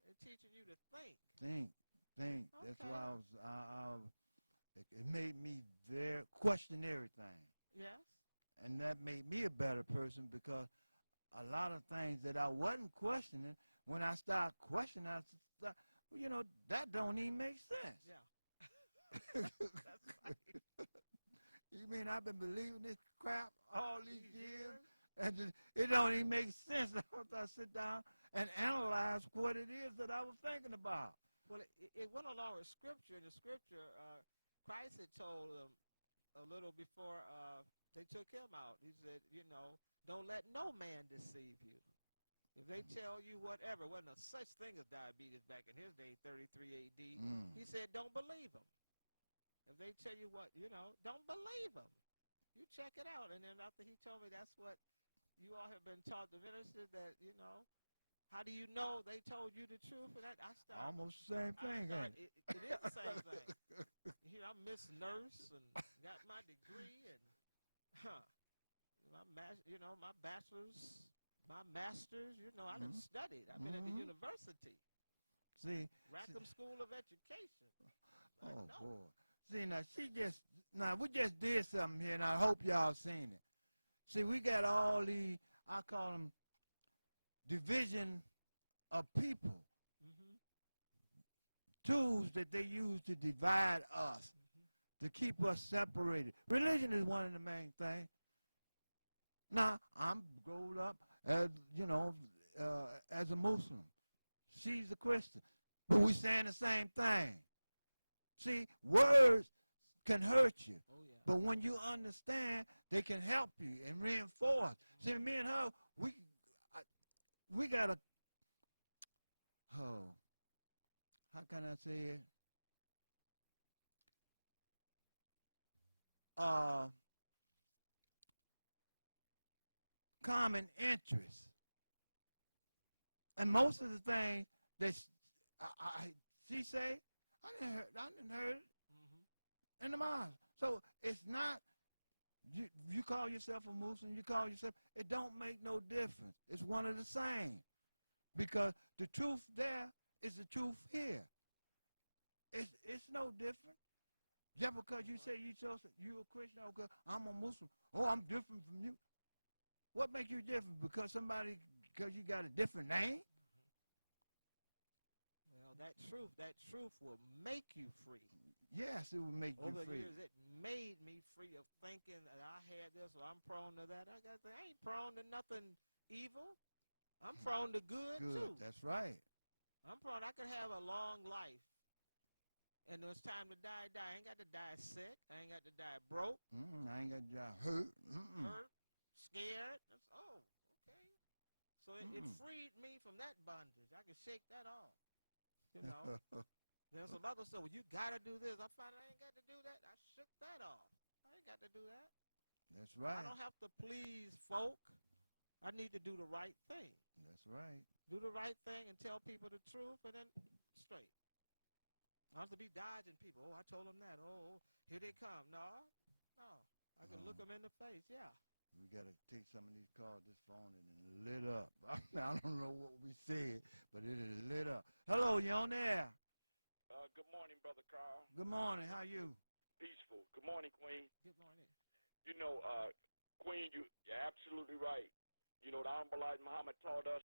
They're teaching you to think. Think. Okay. That's why it made me very question everything. Yes. And that made me a better person, because a lot of things that I wasn't questioning, when I started questioning, that don't even make sense. Yeah. That's right. You mean I've been believing this crap all these years? And it don't even make sense once I sit down and analyze what it is that I was thinking about. Well, it went along with Scripture. In the Scripture, Christ had told them a little before they took him out. He said, don't let no man deceive you. If they tell you whatever, wasn't a such thing as diabetes back in his day, 33 AD. He said, don't believe them. If they tell you what, don't believe them. You check it out. And then after he told me that's what you all have been taught to minister, that, how do you know they told you the truth? And I started. Almost the same thing, ain't it? It is the same thing. Here, I'm Miss Nurse and got my degree and, my bachelor's, my master's, I done studied. I've been at the university. See. Rackham School of Education. Oh, boy. See, now, we just did something here, and I hope y'all seen it. See, we got all these, I call them division of people. Tools that they use to divide us, to keep us separated. Religion is one of the main things. Now, I'm grown up as, as a Muslim. She's a Christian. But we're saying the same thing. See, words can hurt you. Oh, yeah. But when you understand, they can help you and reinforce. See, me and her, we got a, how can I say it? Common interests. And most of the things that she say, I didn't hear it in the mosque. So it's not, you call yourself a Muslim, you call yourself, it don't make no difference. It's one of the same. Because the truth there is the truth here. It's no different. Just because you say you're a Christian, okay, I'm a Muslim. Oh, I'm different from you. What makes you different? Because you got a different name? Well, that truth will make you free. Yes, it will make you Over free. the years, it made me free of thinking that I had this or I'm prone to that. I ain't prone to nothing evil. I'm prone to good too. That's right. I'm prone. I could have a long life. And when it's time to die, I ain't got to die sick. I ain't got to die broke. I ain't got to die hurt. Hurt, scared. Okay. So it freed me from that bondage. I can shake that off. Then some others say, well, you got to do this. I find I ain't got to do that. I shook that off. I ain't got to do that. That's right. I don't have to please folk. I need to do the right thing. That's right. Do the right thing and tell people the truth, and then straight. I don't have to be dodging people. Oh, I told them that. Oh, here they come. No. I can look them in the face. Yeah. We got to take some of these calls, this phone, and it lit up. I don't know what we said, but it is lit up. Hello, you on there? Good morning, Brother Carl. Good morning. How you? Peaceful. Good morning, Queen. Good morning. You know, Queen, you're absolutely right. You know, the Honorable Elijah Muhammad taught us